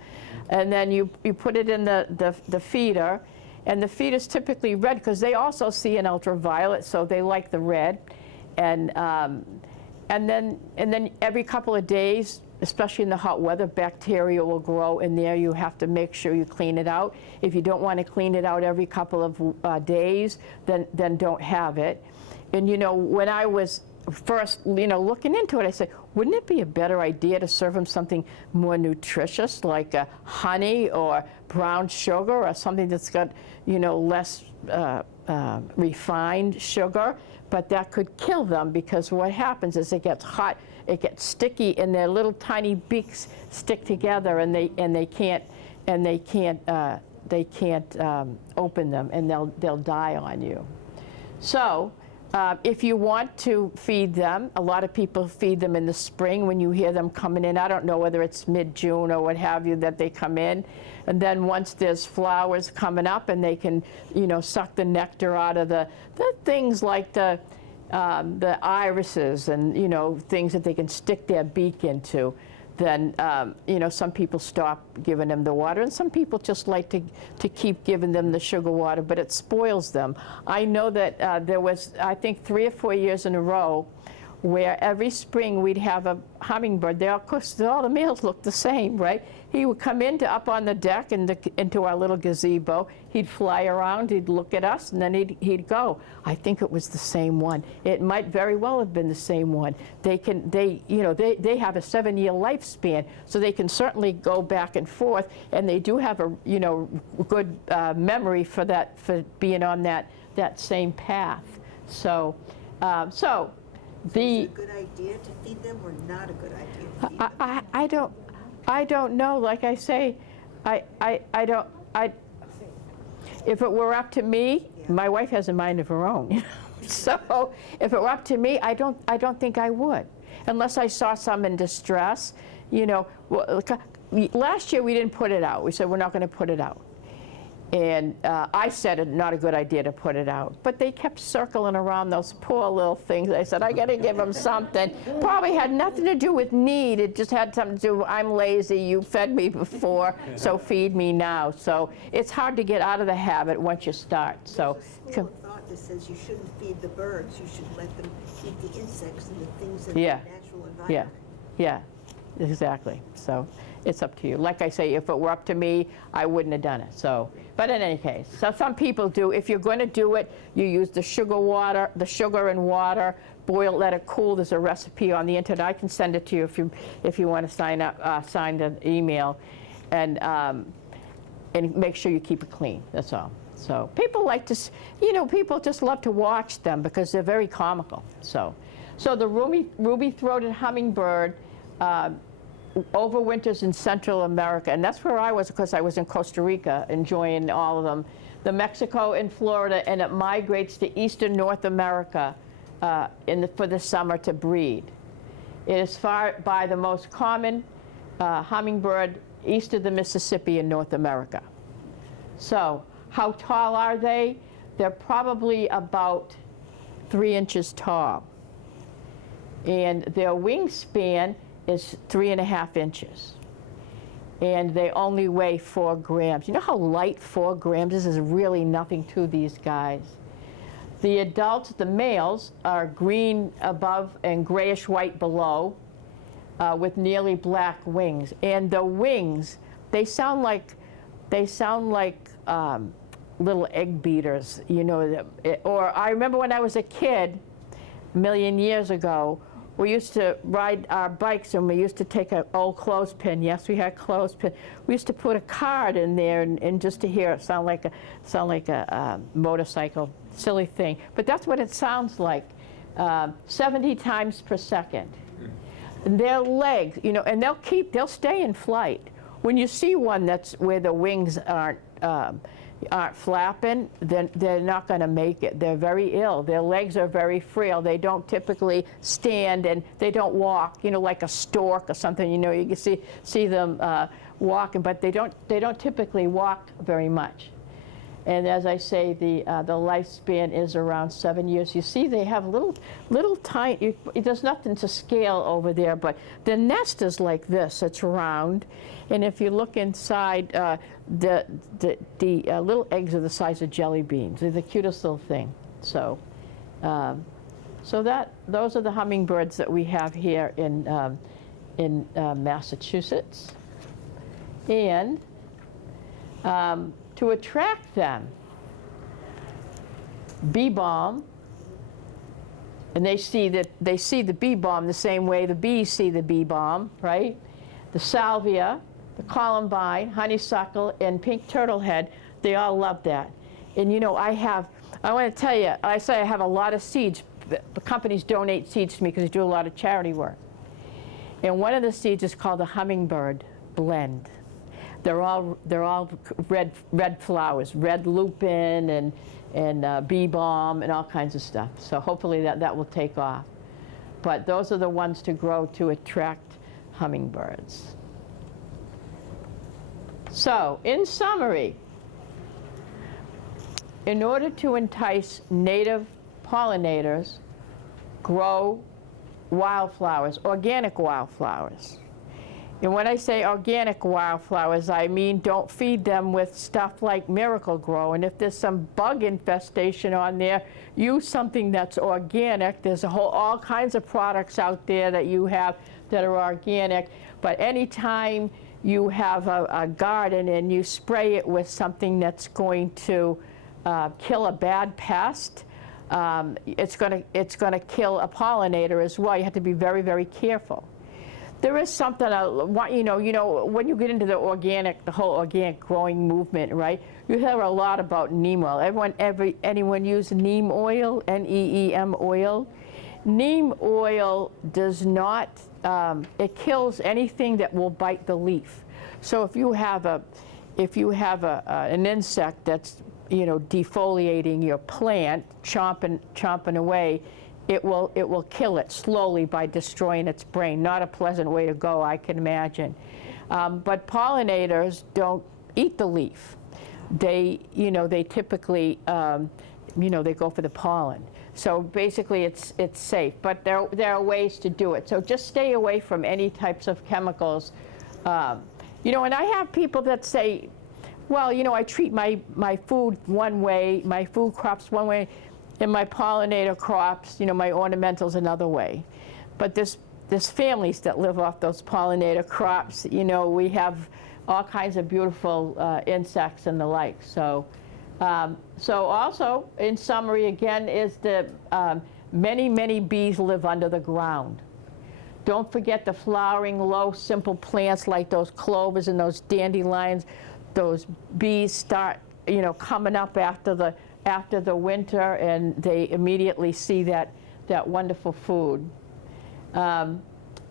And then you put it in the feeder. And the feeder's typically red because they also see an ultraviolet, so they like the red. And then every couple of days, especially in the hot weather, bacteria will grow in there. You have to make sure you clean it out. If you don't want to clean it out every couple of days, then don't have it. And you know, when I was first, you know, looking into it, I said, wouldn't it be a better idea to serve them something more nutritious, like honey or brown sugar or something that's got, you know, less refined sugar? But that could kill them, because what happens is it gets hot, it gets sticky, and their little tiny beaks stick together, and they can't open them, and they'll die on you. So if you want to feed them, a lot of people feed them in the spring when you hear them coming in. I don't know whether it's mid-June or what have you that they come in. And then once there's flowers coming up and they can, you know, suck the nectar out of the things like the irises and, you know, things that they can stick their beak into, then, you know, some people stop giving them the water, and some people just like to keep giving them the sugar water, but it spoils them. I know that there was, I think, 3 or 4 years in a row where every spring we'd have a hummingbird. Of course, all the males look the same, right? He would come up on the deck into our little gazebo. He'd fly around, he'd look at us, and then he'd go. I think it was the same one. It might very well have been the same one. They have a 7-year lifespan, so they can certainly go back and forth, and they do have a, you know, good memory for being on that same path. So, Is it a good idea to feed them or not a good idea to feed them? I don't know. Like I say, if it were up to me, my wife has a mind of her own. So if it were up to me, I don't think I would, unless I saw some in distress. You know, last year we didn't put it out. We said we're not going to put it out. And I said it's not a good idea to put it out. But they kept circling around those poor little things. I said, I got to give them something. Probably had nothing to do with need. It just had something to do with, I'm lazy, you fed me before, so feed me now. So it's hard to get out of the habit once you start. So, there's a school of thought that says you shouldn't feed the birds. You should let them eat the insects and the things in Yeah. their natural environment. yeah, exactly. So it's up to you. Like I say, if it were up to me, I wouldn't have done it. So, but in any case, so some people do. If you're going to do it, you use the sugar and water, boil, let it cool. There's a recipe on the internet. I can send it to you if you want to sign up, sign the email, and make sure you keep it clean. That's all. So people like to, people just love to watch them because they're very comical. So the ruby-throated hummingbird overwinters in Central America, and that's where I was because I was in Costa Rica enjoying all of them. The Mexico and Florida, and it migrates to eastern North America for the summer to breed. It is by the most common hummingbird east of the Mississippi in North America. So how tall are they? They're probably about 3 inches tall. And their wingspan is 3.5 inches. And they only weigh 4 grams. You know how light 4 grams is? Is really nothing to these guys. The adults, the males, are green above and grayish white below with nearly black wings. And the wings, they sound like little egg beaters, or I remember when I was a kid, a million years ago, we used to ride our bikes and we used to take an old clothespin. Yes, we had clothespin. We used to put a card in there and just to hear it sound like a motorcycle, silly thing. But that's what it sounds like, 70 times per second. And their legs, and they'll stay in flight. When you see one that's where the wings aren't flapping, then they're not going to make it. They're very ill. Their legs are very frail. They don't typically stand and they don't walk, like a stork or something. You can see them walking, but they don't typically walk very much. And as I say, the lifespan is around 7 years. You see, they have little tiny. There's nothing to scale over there, but the nest is like this. It's round, and if you look inside, the little eggs are the size of jelly beans. They're the cutest little thing. So, those are the hummingbirds that we have here in Massachusetts, and. To attract them, bee balm, and they see the bee balm the same way the bees see the bee balm, right? The salvia, the columbine, honeysuckle, and pink turtlehead, they all love that. And I want to tell you, I say I have a lot of seeds. The companies donate seeds to me because they do a lot of charity work. And one of the seeds is called the hummingbird blend. They're all red flowers, red lupin and bee balm and all kinds of stuff. So hopefully that will take off. But those are the ones to grow to attract hummingbirds. So in summary, in order to entice native pollinators, grow wildflowers, organic wildflowers. And when I say organic wildflowers, I mean don't feed them with stuff like Miracle-Gro. And if there's some bug infestation on there, use something that's organic. There's all kinds of products out there that you have that are organic. But anytime you have a garden and you spray it with something that's going to kill a bad pest, it's going to kill a pollinator as well. You have to be very, very careful. There is something, when you get into the whole organic growing movement, right? You hear a lot about neem oil. Anyone use neem oil, N-E-E-M oil? Neem oil does not, it kills anything that will bite the leaf. So if you have an insect that's, defoliating your plant, chomping away, it will kill it slowly by destroying its brain. Not a pleasant way to go, I can imagine. But pollinators don't eat the leaf. They typically, they go for the pollen. So basically, it's safe. But there are ways to do it. So just stay away from any types of chemicals. And I have people that say, well, I treat my food one way, my food crops one way, and my pollinator crops, my ornamentals another way. But there's families that live off those pollinator crops. We have all kinds of beautiful insects and the like. So also, in summary, again, is the many, many bees live under the ground. Don't forget the flowering, low, simple plants like those clovers and those dandelions. Those bees start, coming up after the winter, and they immediately see that wonderful food.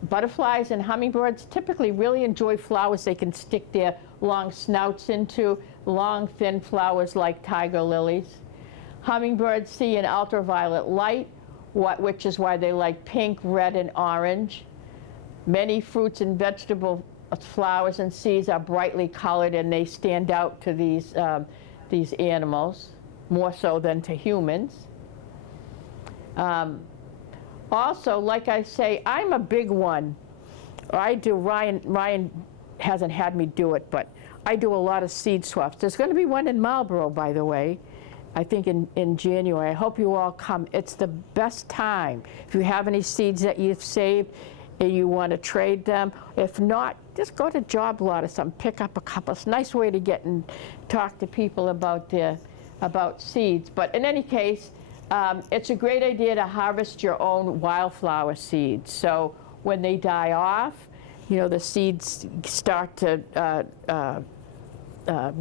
Butterflies and hummingbirds typically really enjoy flowers they can stick their long snouts into, long, thin flowers like tiger lilies. Hummingbirds see in ultraviolet light, which is why they like pink, red, and orange. Many fruits and vegetable flowers and seeds are brightly colored, and they stand out to these animals, more so than to humans. Also, like I say, I'm a big one. Ryan hasn't had me do it, but I do a lot of seed swaps. There's going to be one in Marlborough, by the way, I think in January. I hope you all come. It's the best time. If you have any seeds that you've saved and you want to trade them, if not, just go to Job Lot or something, pick up a couple. It's a nice way to get and talk to people about seeds. But in any case, it's a great idea to harvest your own wildflower seeds. So when they die off, the seeds start to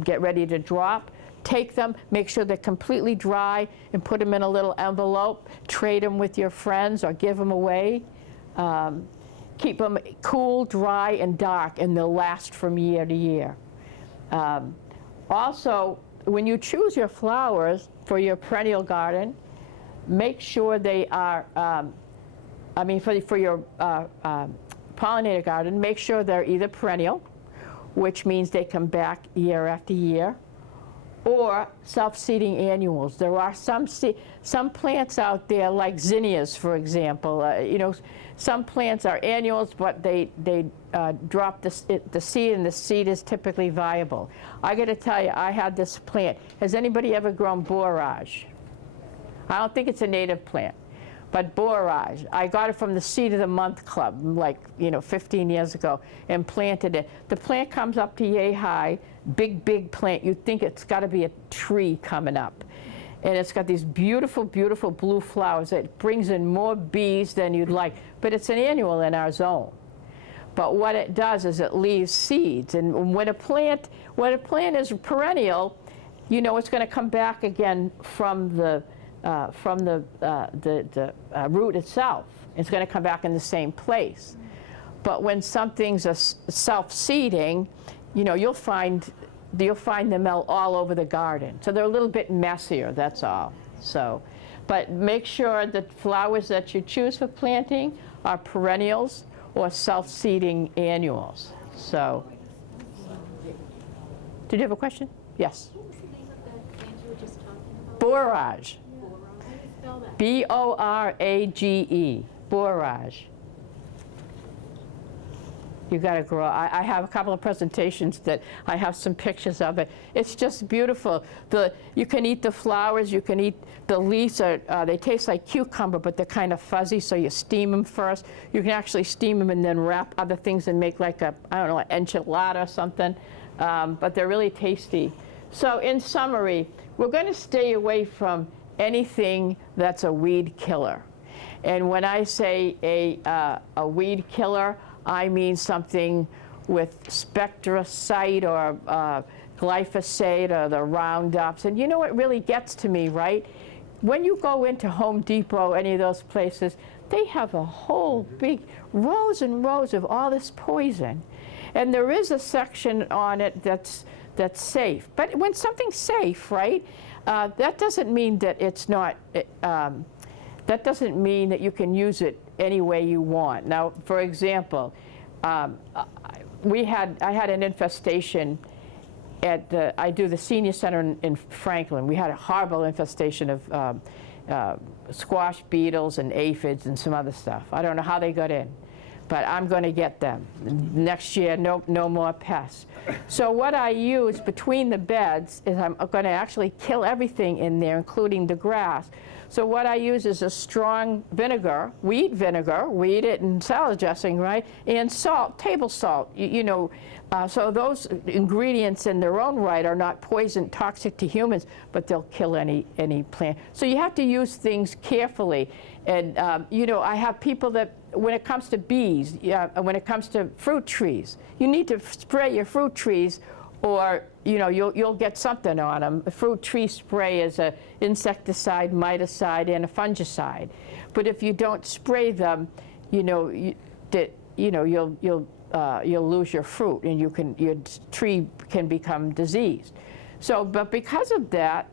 get ready to drop. Take them, make sure they're completely dry, and put them in a little envelope. Trade them with your friends or give them away. Keep them cool, dry, and dark, and they'll last from year to year. Also, when you choose your flowers for your perennial garden, make sure they are, for your pollinator garden, make sure they're either perennial, which means they come back year after year, or self-seeding annuals. There are some plants out there, like zinnias, for example. Some plants are annuals, but they drop the seed, and the seed is typically viable. I got to tell you, I had this plant. Has anybody ever grown borage? I don't think it's a native plant, but borage. I got it from the Seed of the Month Club, 15 years ago, and planted it. The plant comes up to yay high, big plant. You'd think it's got to be a tree coming up. And it's got these beautiful, beautiful blue flowers. It brings in more bees than you'd like, but it's an annual in our zone. But what it does is it leaves seeds, and when a plant is perennial, it's going to come back again from the root itself. It's going to come back in the same place. But when something's a self-seeding, you'll find them all over the garden. So they're a little bit messier, that's all. So, but make sure that flowers that you choose for planting are perennials or self-seeding annuals. So, did you have a question? Yes. What was the name of that plant you were just talking about? Borage. How do you spell that? B-O-R-A-G-E. Borage. You got to grow. I have a couple of presentations that I have some pictures of it. It's just beautiful. You can eat the flowers. You can eat the leaves. They taste like cucumber, but they're kind of fuzzy, so you steam them first. You can actually steam them and then wrap other things and make like an enchilada or something. But they're really tasty. So in summary, we're going to stay away from anything that's a weed killer. And when I say a weed killer, I mean something with spectrosite or glyphosate or the Roundups. And it really gets to me, right? When you go into Home Depot, any of those places, they have a whole big rows and rows of all this poison. And there is a section on it that's safe. But when something's safe, right, that doesn't mean that it's not, that doesn't mean that you can use it any way you want. Now, for example, I had an infestation I do the senior center in Franklin. We had a horrible infestation of squash beetles and aphids and some other stuff. I don't know how they got in, but I'm going to get them. Next year, no more pests. So what I use between the beds is I'm going to actually kill everything in there, including the grass. So what I use is a strong vinegar, we eat it in salad dressing, right? And salt, table salt, so those ingredients in their own right are not poison, toxic to humans, but they'll kill any plant. So you have to use things carefully. And, I have people that, when it comes to bees, when it comes to fruit trees, you need to spray your fruit trees or, you'll get something on them. A fruit tree spray is an insecticide, miticide, and a fungicide. But if you don't spray them, you'll lose your fruit, and your tree can become diseased. So, but because of that,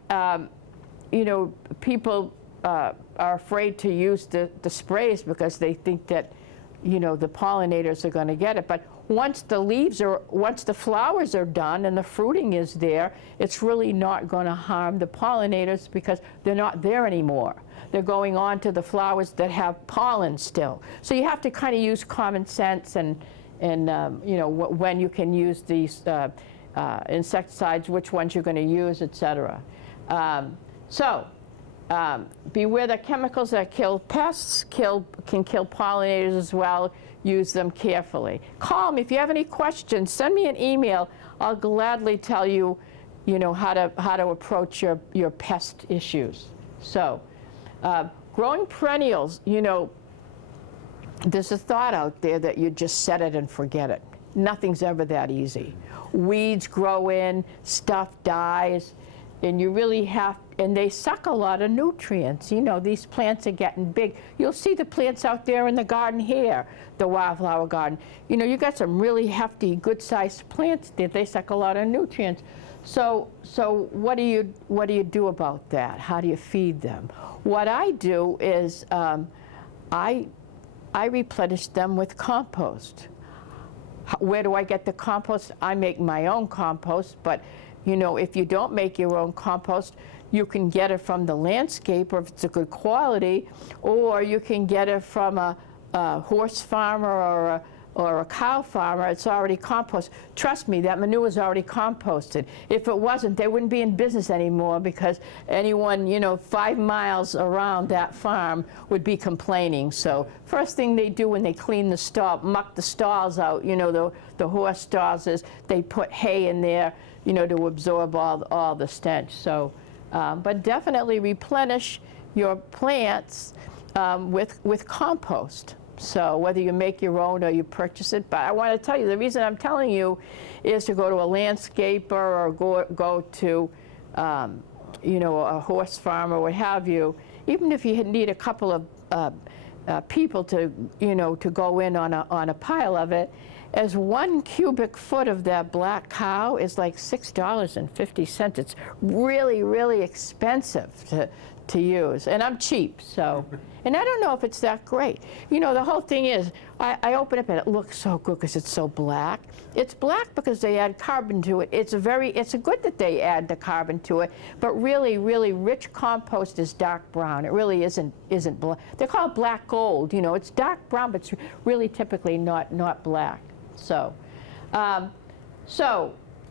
people are afraid to use the sprays because they think that, the pollinators are going to get it. But once the flowers are done and the fruiting is there, it's really not going to harm the pollinators because they're not there anymore. They're going on to the flowers that have pollen still. So you have to kind of use common sense and when you can use these insecticides, which ones you're going to use, etc. Beware the chemicals that kill pests, can kill pollinators as well. Use them carefully. Call me if you have any questions. Send me an email. I'll gladly tell you, how to approach your pest issues. So, growing perennials, there's a thought out there that you just set it and forget it. Nothing's ever that easy. Weeds grow in, stuff dies, and you really have, and they suck a lot of nutrients. These plants are getting big. You'll see the plants out there in the garden here, the wildflower garden. You got some really hefty, good-sized plants there. They suck a lot of nutrients. So what do you do about that? How do you feed them? What I do is I replenish them with compost. Where do I get the compost? I make my own compost, but if you don't make your own compost, you can get it from the landscaper if it's a good quality, or you can get it from a horse farmer or a cow farmer. It's already composted. Trust me, that manure is already composted. If it wasn't, they wouldn't be in business anymore because anyone, 5 miles around that farm would be complaining. So first thing they do when they clean the stall, muck the stalls out, the horse stalls, is they put hay in there, to absorb all the stench. So, but definitely replenish your plants with compost. So whether you make your own or you purchase it, but I want to tell you, the reason I'm telling you is to go to a landscaper or go to, a horse farm or what have you. Even if you need a couple of people to, to go in on a pile of it, as 1 cubic foot of that black cow is like $6.50. It's really, really expensive to use, and I'm cheap, so. And I don't know if it's that great. The whole thing is, I open it and it looks so good because it's so black. It's black because they add carbon to it. It's good that they add the carbon to it, but really, really rich compost is dark brown. It really isn't black. They call it black gold. It's dark brown, but it's really typically not black. So,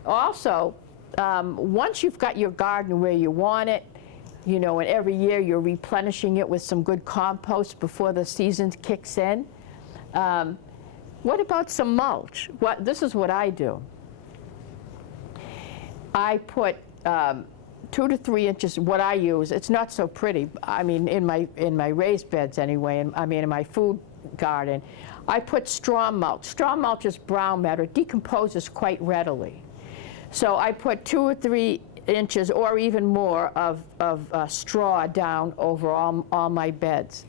also, once you've got your garden where you want it, and every year you're replenishing it with some good compost before the season kicks in. What about some mulch? This is what I do. I put 2 to 3 inches, what I use. It's not so pretty. I mean, in my raised beds anyway, in my food garden, I put straw mulch. Straw mulch is brown matter. It decomposes quite readily. So I put 2 or 3 inches or even more of straw down over all my beds.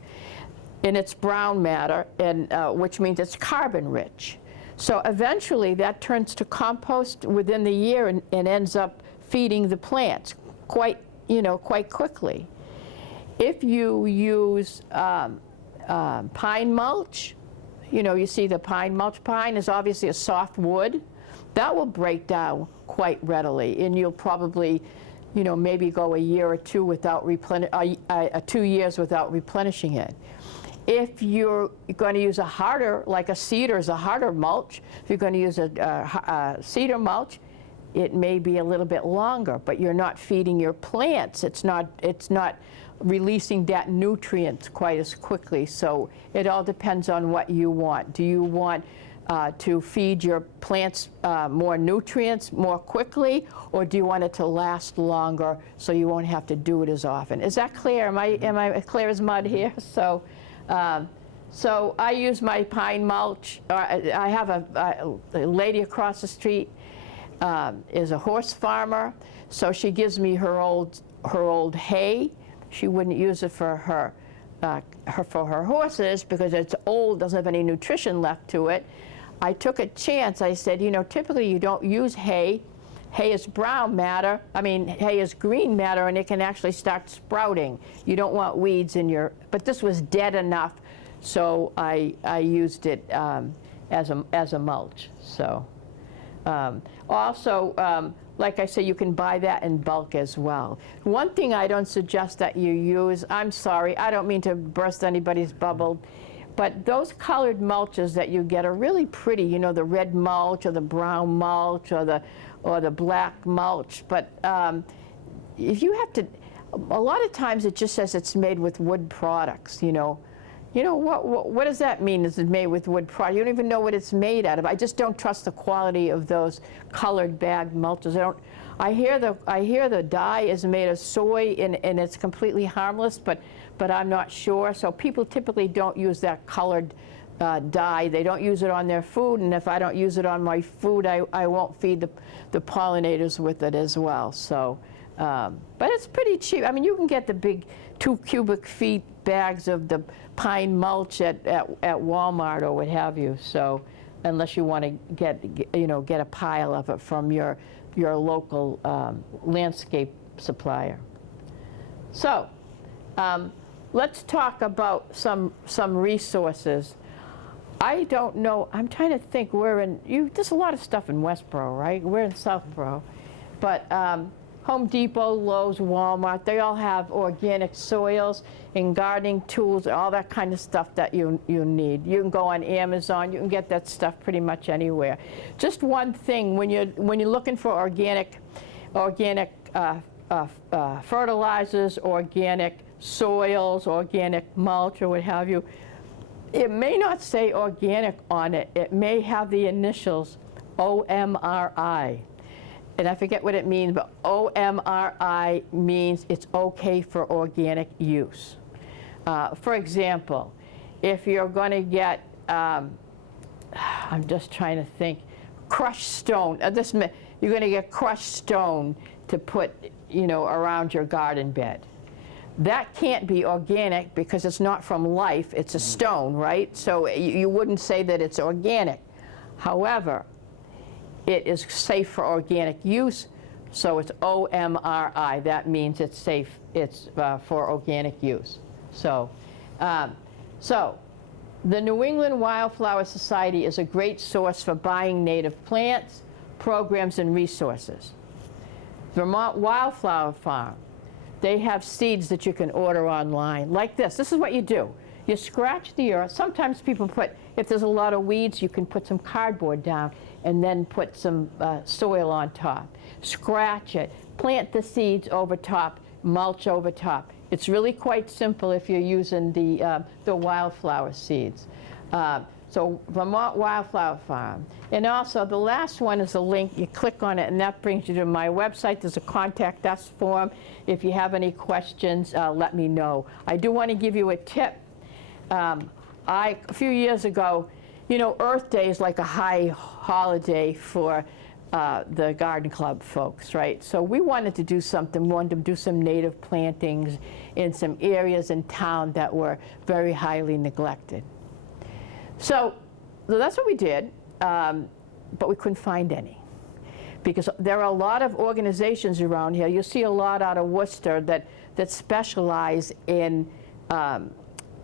And it's brown matter, and which means it's carbon rich. So eventually that turns to compost within the year and ends up feeding the plants quite quickly. If you use pine mulch, you see the pine mulch. Pine is obviously a soft wood. That will break down quite readily, and you'll probably, maybe go a year or two without 2 years without replenishing it. If you're going to use a harder, like a cedar is a harder mulch, if you're going to use a cedar mulch, it may be a little bit longer, but you're not feeding your plants. It's not releasing that nutrients quite as quickly. So it all depends on what you want. Do you want to feed your plants more nutrients more quickly, or do you want it to last longer so you won't have to do it as often? Is that clear? Am I clear as mud here? So, so I use my pine mulch. I have a lady across the street is a horse farmer, so she gives me her old hay. She wouldn't use it for her horses because it's old, doesn't have any nutrition left to it. I took a chance. I said, you know, typically you don't use hay. Hay is brown matter. I mean, hay is green matter, and it can actually start sprouting. You don't want weeds in your, but this was dead enough, so I used it as a mulch. So also, like I said, you can buy that in bulk as well. One thing I don't suggest that you use, I'm sorry, I don't mean to burst anybody's bubble, but those colored mulches that you get are really pretty, you know, the red mulch or the brown mulch or the black mulch. But if you have to, a lot of times it just says it's made with wood products, you know. You know, what does that mean? Is it made with wood products? You don't even know what it's made out of. I just don't trust the quality of those colored bag mulches. I hear the dye is made of soy and it's completely harmless, but I'm not sure. So people typically don't use that colored dye. They don't use it on their food, and if I don't use it on my food, I won't feed the pollinators with it as well. So, but it's pretty cheap. I mean, you can get the big 2 cubic feet bags of the pine mulch at Walmart or what have you. So, unless you want to get a pile of it from your local landscape supplier. So, let's talk about some resources. I don't know, I'm trying to think, there's a lot of stuff in Westboro, right? We're in Southborough. But Home Depot, Lowe's, Walmart, they all have organic soils and gardening tools, all that kind of stuff that you need. You can go on Amazon, you can get that stuff pretty much anywhere. Just one thing, when you're looking for organic fertilizers, organic soils, organic mulch, or what have you, it may not say organic on it. It may have the initials OMRI. And I forget what it means, but OMRI means it's okay for organic use. For example, if you're going to get, I'm just trying to think, crushed stone. You're going to get crushed stone to put, around your garden bed. That can't be organic because it's not from life, it's a stone, right? So you wouldn't say that it's organic. However, it is safe for organic use, so it's OMRI. That means it's safe, it's for organic use. So, the New England Wildflower Society is a great source for buying native plants, programs, and resources. Vermont Wildflower Farm, they have seeds that you can order online, like this. This is what you do. You scratch the earth. Sometimes people if there's a lot of weeds, you can put some cardboard down and then put some soil on top. Scratch it, plant the seeds over top, mulch over top. It's really quite simple if you're using the wildflower seeds. So Vermont Wildflower Farm. And also the last one is a link. You click on it and that brings you to my website. There's a contact us form. If you have any questions, let me know. I do want to give you a tip. A few years ago, Earth Day is like a high holiday for the garden club folks, right? So we wanted to do something. We wanted to do some native plantings in some areas in town that were very highly neglected. So that's what we did, but we couldn't find any. Because there are a lot of organizations around here. You'll see a lot out of Worcester that specialize in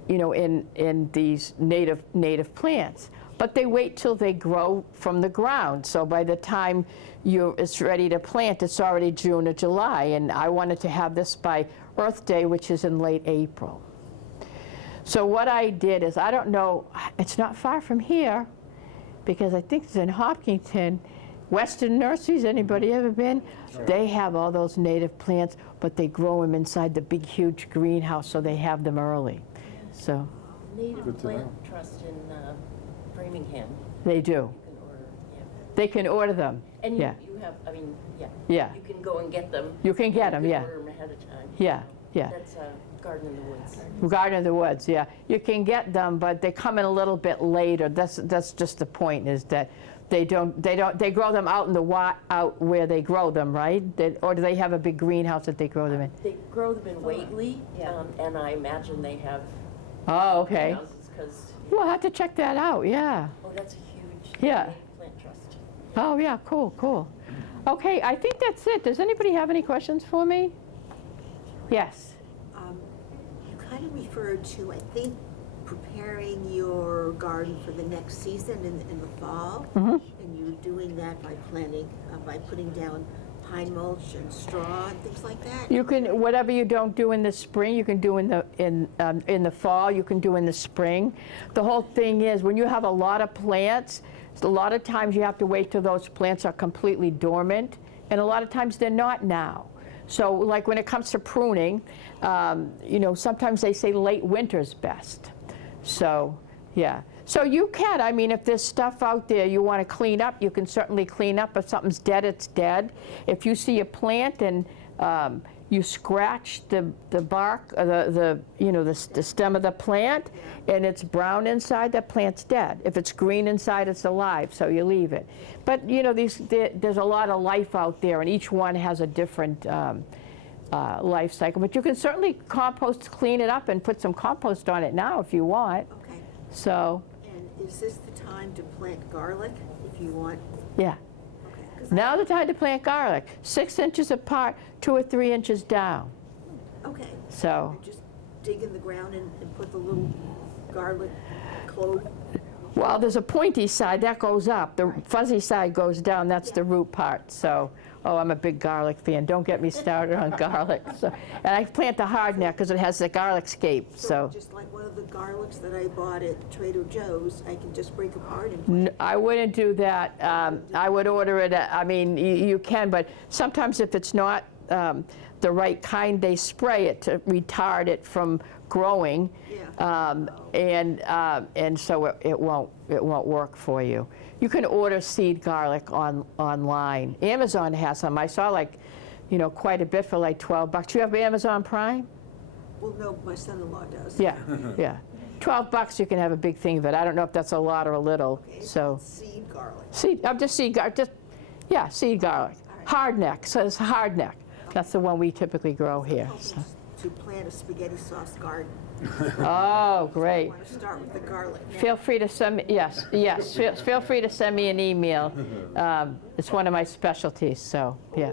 in these native plants. But they wait till they grow from the ground. So by the time it's ready to plant, it's already June or July. And I wanted to have this by Earth Day, which is in late April. So what I did is, I don't know, it's not far from here, because I think it's in Hopkinton. Western nurseries, anybody ever been? They have all those native plants, but they grow them inside the big, huge greenhouse, so they have them early. So Native Good to Plant know. Trust in Framingham. they do. You can order, yeah. They can order them. And Yeah. you have, I mean, yeah. Yeah. You can go and get them. You can get them, You yeah. can order them ahead of time. Yeah, yeah. That's Garden in the Woods. Garden of the Woods, yeah. You can get them, but they come in a little bit later. That's just the point, is that they grow them out in the out where they grow them, right? Or do they have a big greenhouse that they grow them in? They grow them in Whately, Yeah. and I imagine they have Oh, okay. greenhouses, because, We'll have to check that out, yeah. oh, that's a huge Yeah. Native Plant Trust. Oh, yeah, cool, cool. Okay, I think that's it. Does anybody have any questions for me? Yes. You kind of referred to, I think, preparing your garden for the next season in the fall. Mhm. And you're doing that by planting, by putting down pine mulch and straw and things like that. You can, whatever you don't do in the spring, you can do in the fall, you can do in the spring. The whole thing is, when you have a lot of plants, a lot of times you have to wait till those plants are completely dormant, and a lot of times they're not now. So like when it comes to pruning, you know, sometimes they say late winter's best. So, yeah. So you can, I mean, if there's stuff out there you want to clean up, you can certainly clean up. If something's dead, it's dead. If you see a plant and you scratch the bark, the stem of the plant, and it's brown inside, that plant's dead. If it's green inside, it's alive, so you leave it. But, you know, there's a lot of life out there, and each one has a different life cycle. But you can certainly compost, clean it up, and put some compost on it now if you want. Okay. So, And is this the time to plant garlic if you want? yeah. Okay. 'Cause Now the time to plant garlic, 6 inches apart, 2 or 3 inches down. Okay. So, Just dig in the ground and put the little garlic clove. well, there's a pointy side, that goes up. The fuzzy side goes down, that's the root part. So, oh, I'm a big garlic fan. Don't get me started on garlic. So, and I plant the hardneck because it has the garlic scape, so. Just like one of the garlics that I bought at Trader Joe's, I can just break apart and plant. I wouldn't do that. I would order it, I mean, you can, but sometimes if it's not the right kind, they spray it to retard it from growing. Yeah. And so it won't work for you. You can order seed garlic online. Amazon has some. I saw quite a bit for like $12. You have Amazon Prime? Well, no, my son-in-law does. Yeah, yeah. $12 you can have a big thing of it. I don't know if that's a lot or a little. Okay, So seed garlic. seed garlic. Seed garlic. Hardneck. So it's hardneck. That's the one we typically grow here. So. To plant a spaghetti sauce garden. Oh, I great. want to start with the garlic. Feel free to send me, yes, feel free to send me an email. It's one of my specialties, so, yeah.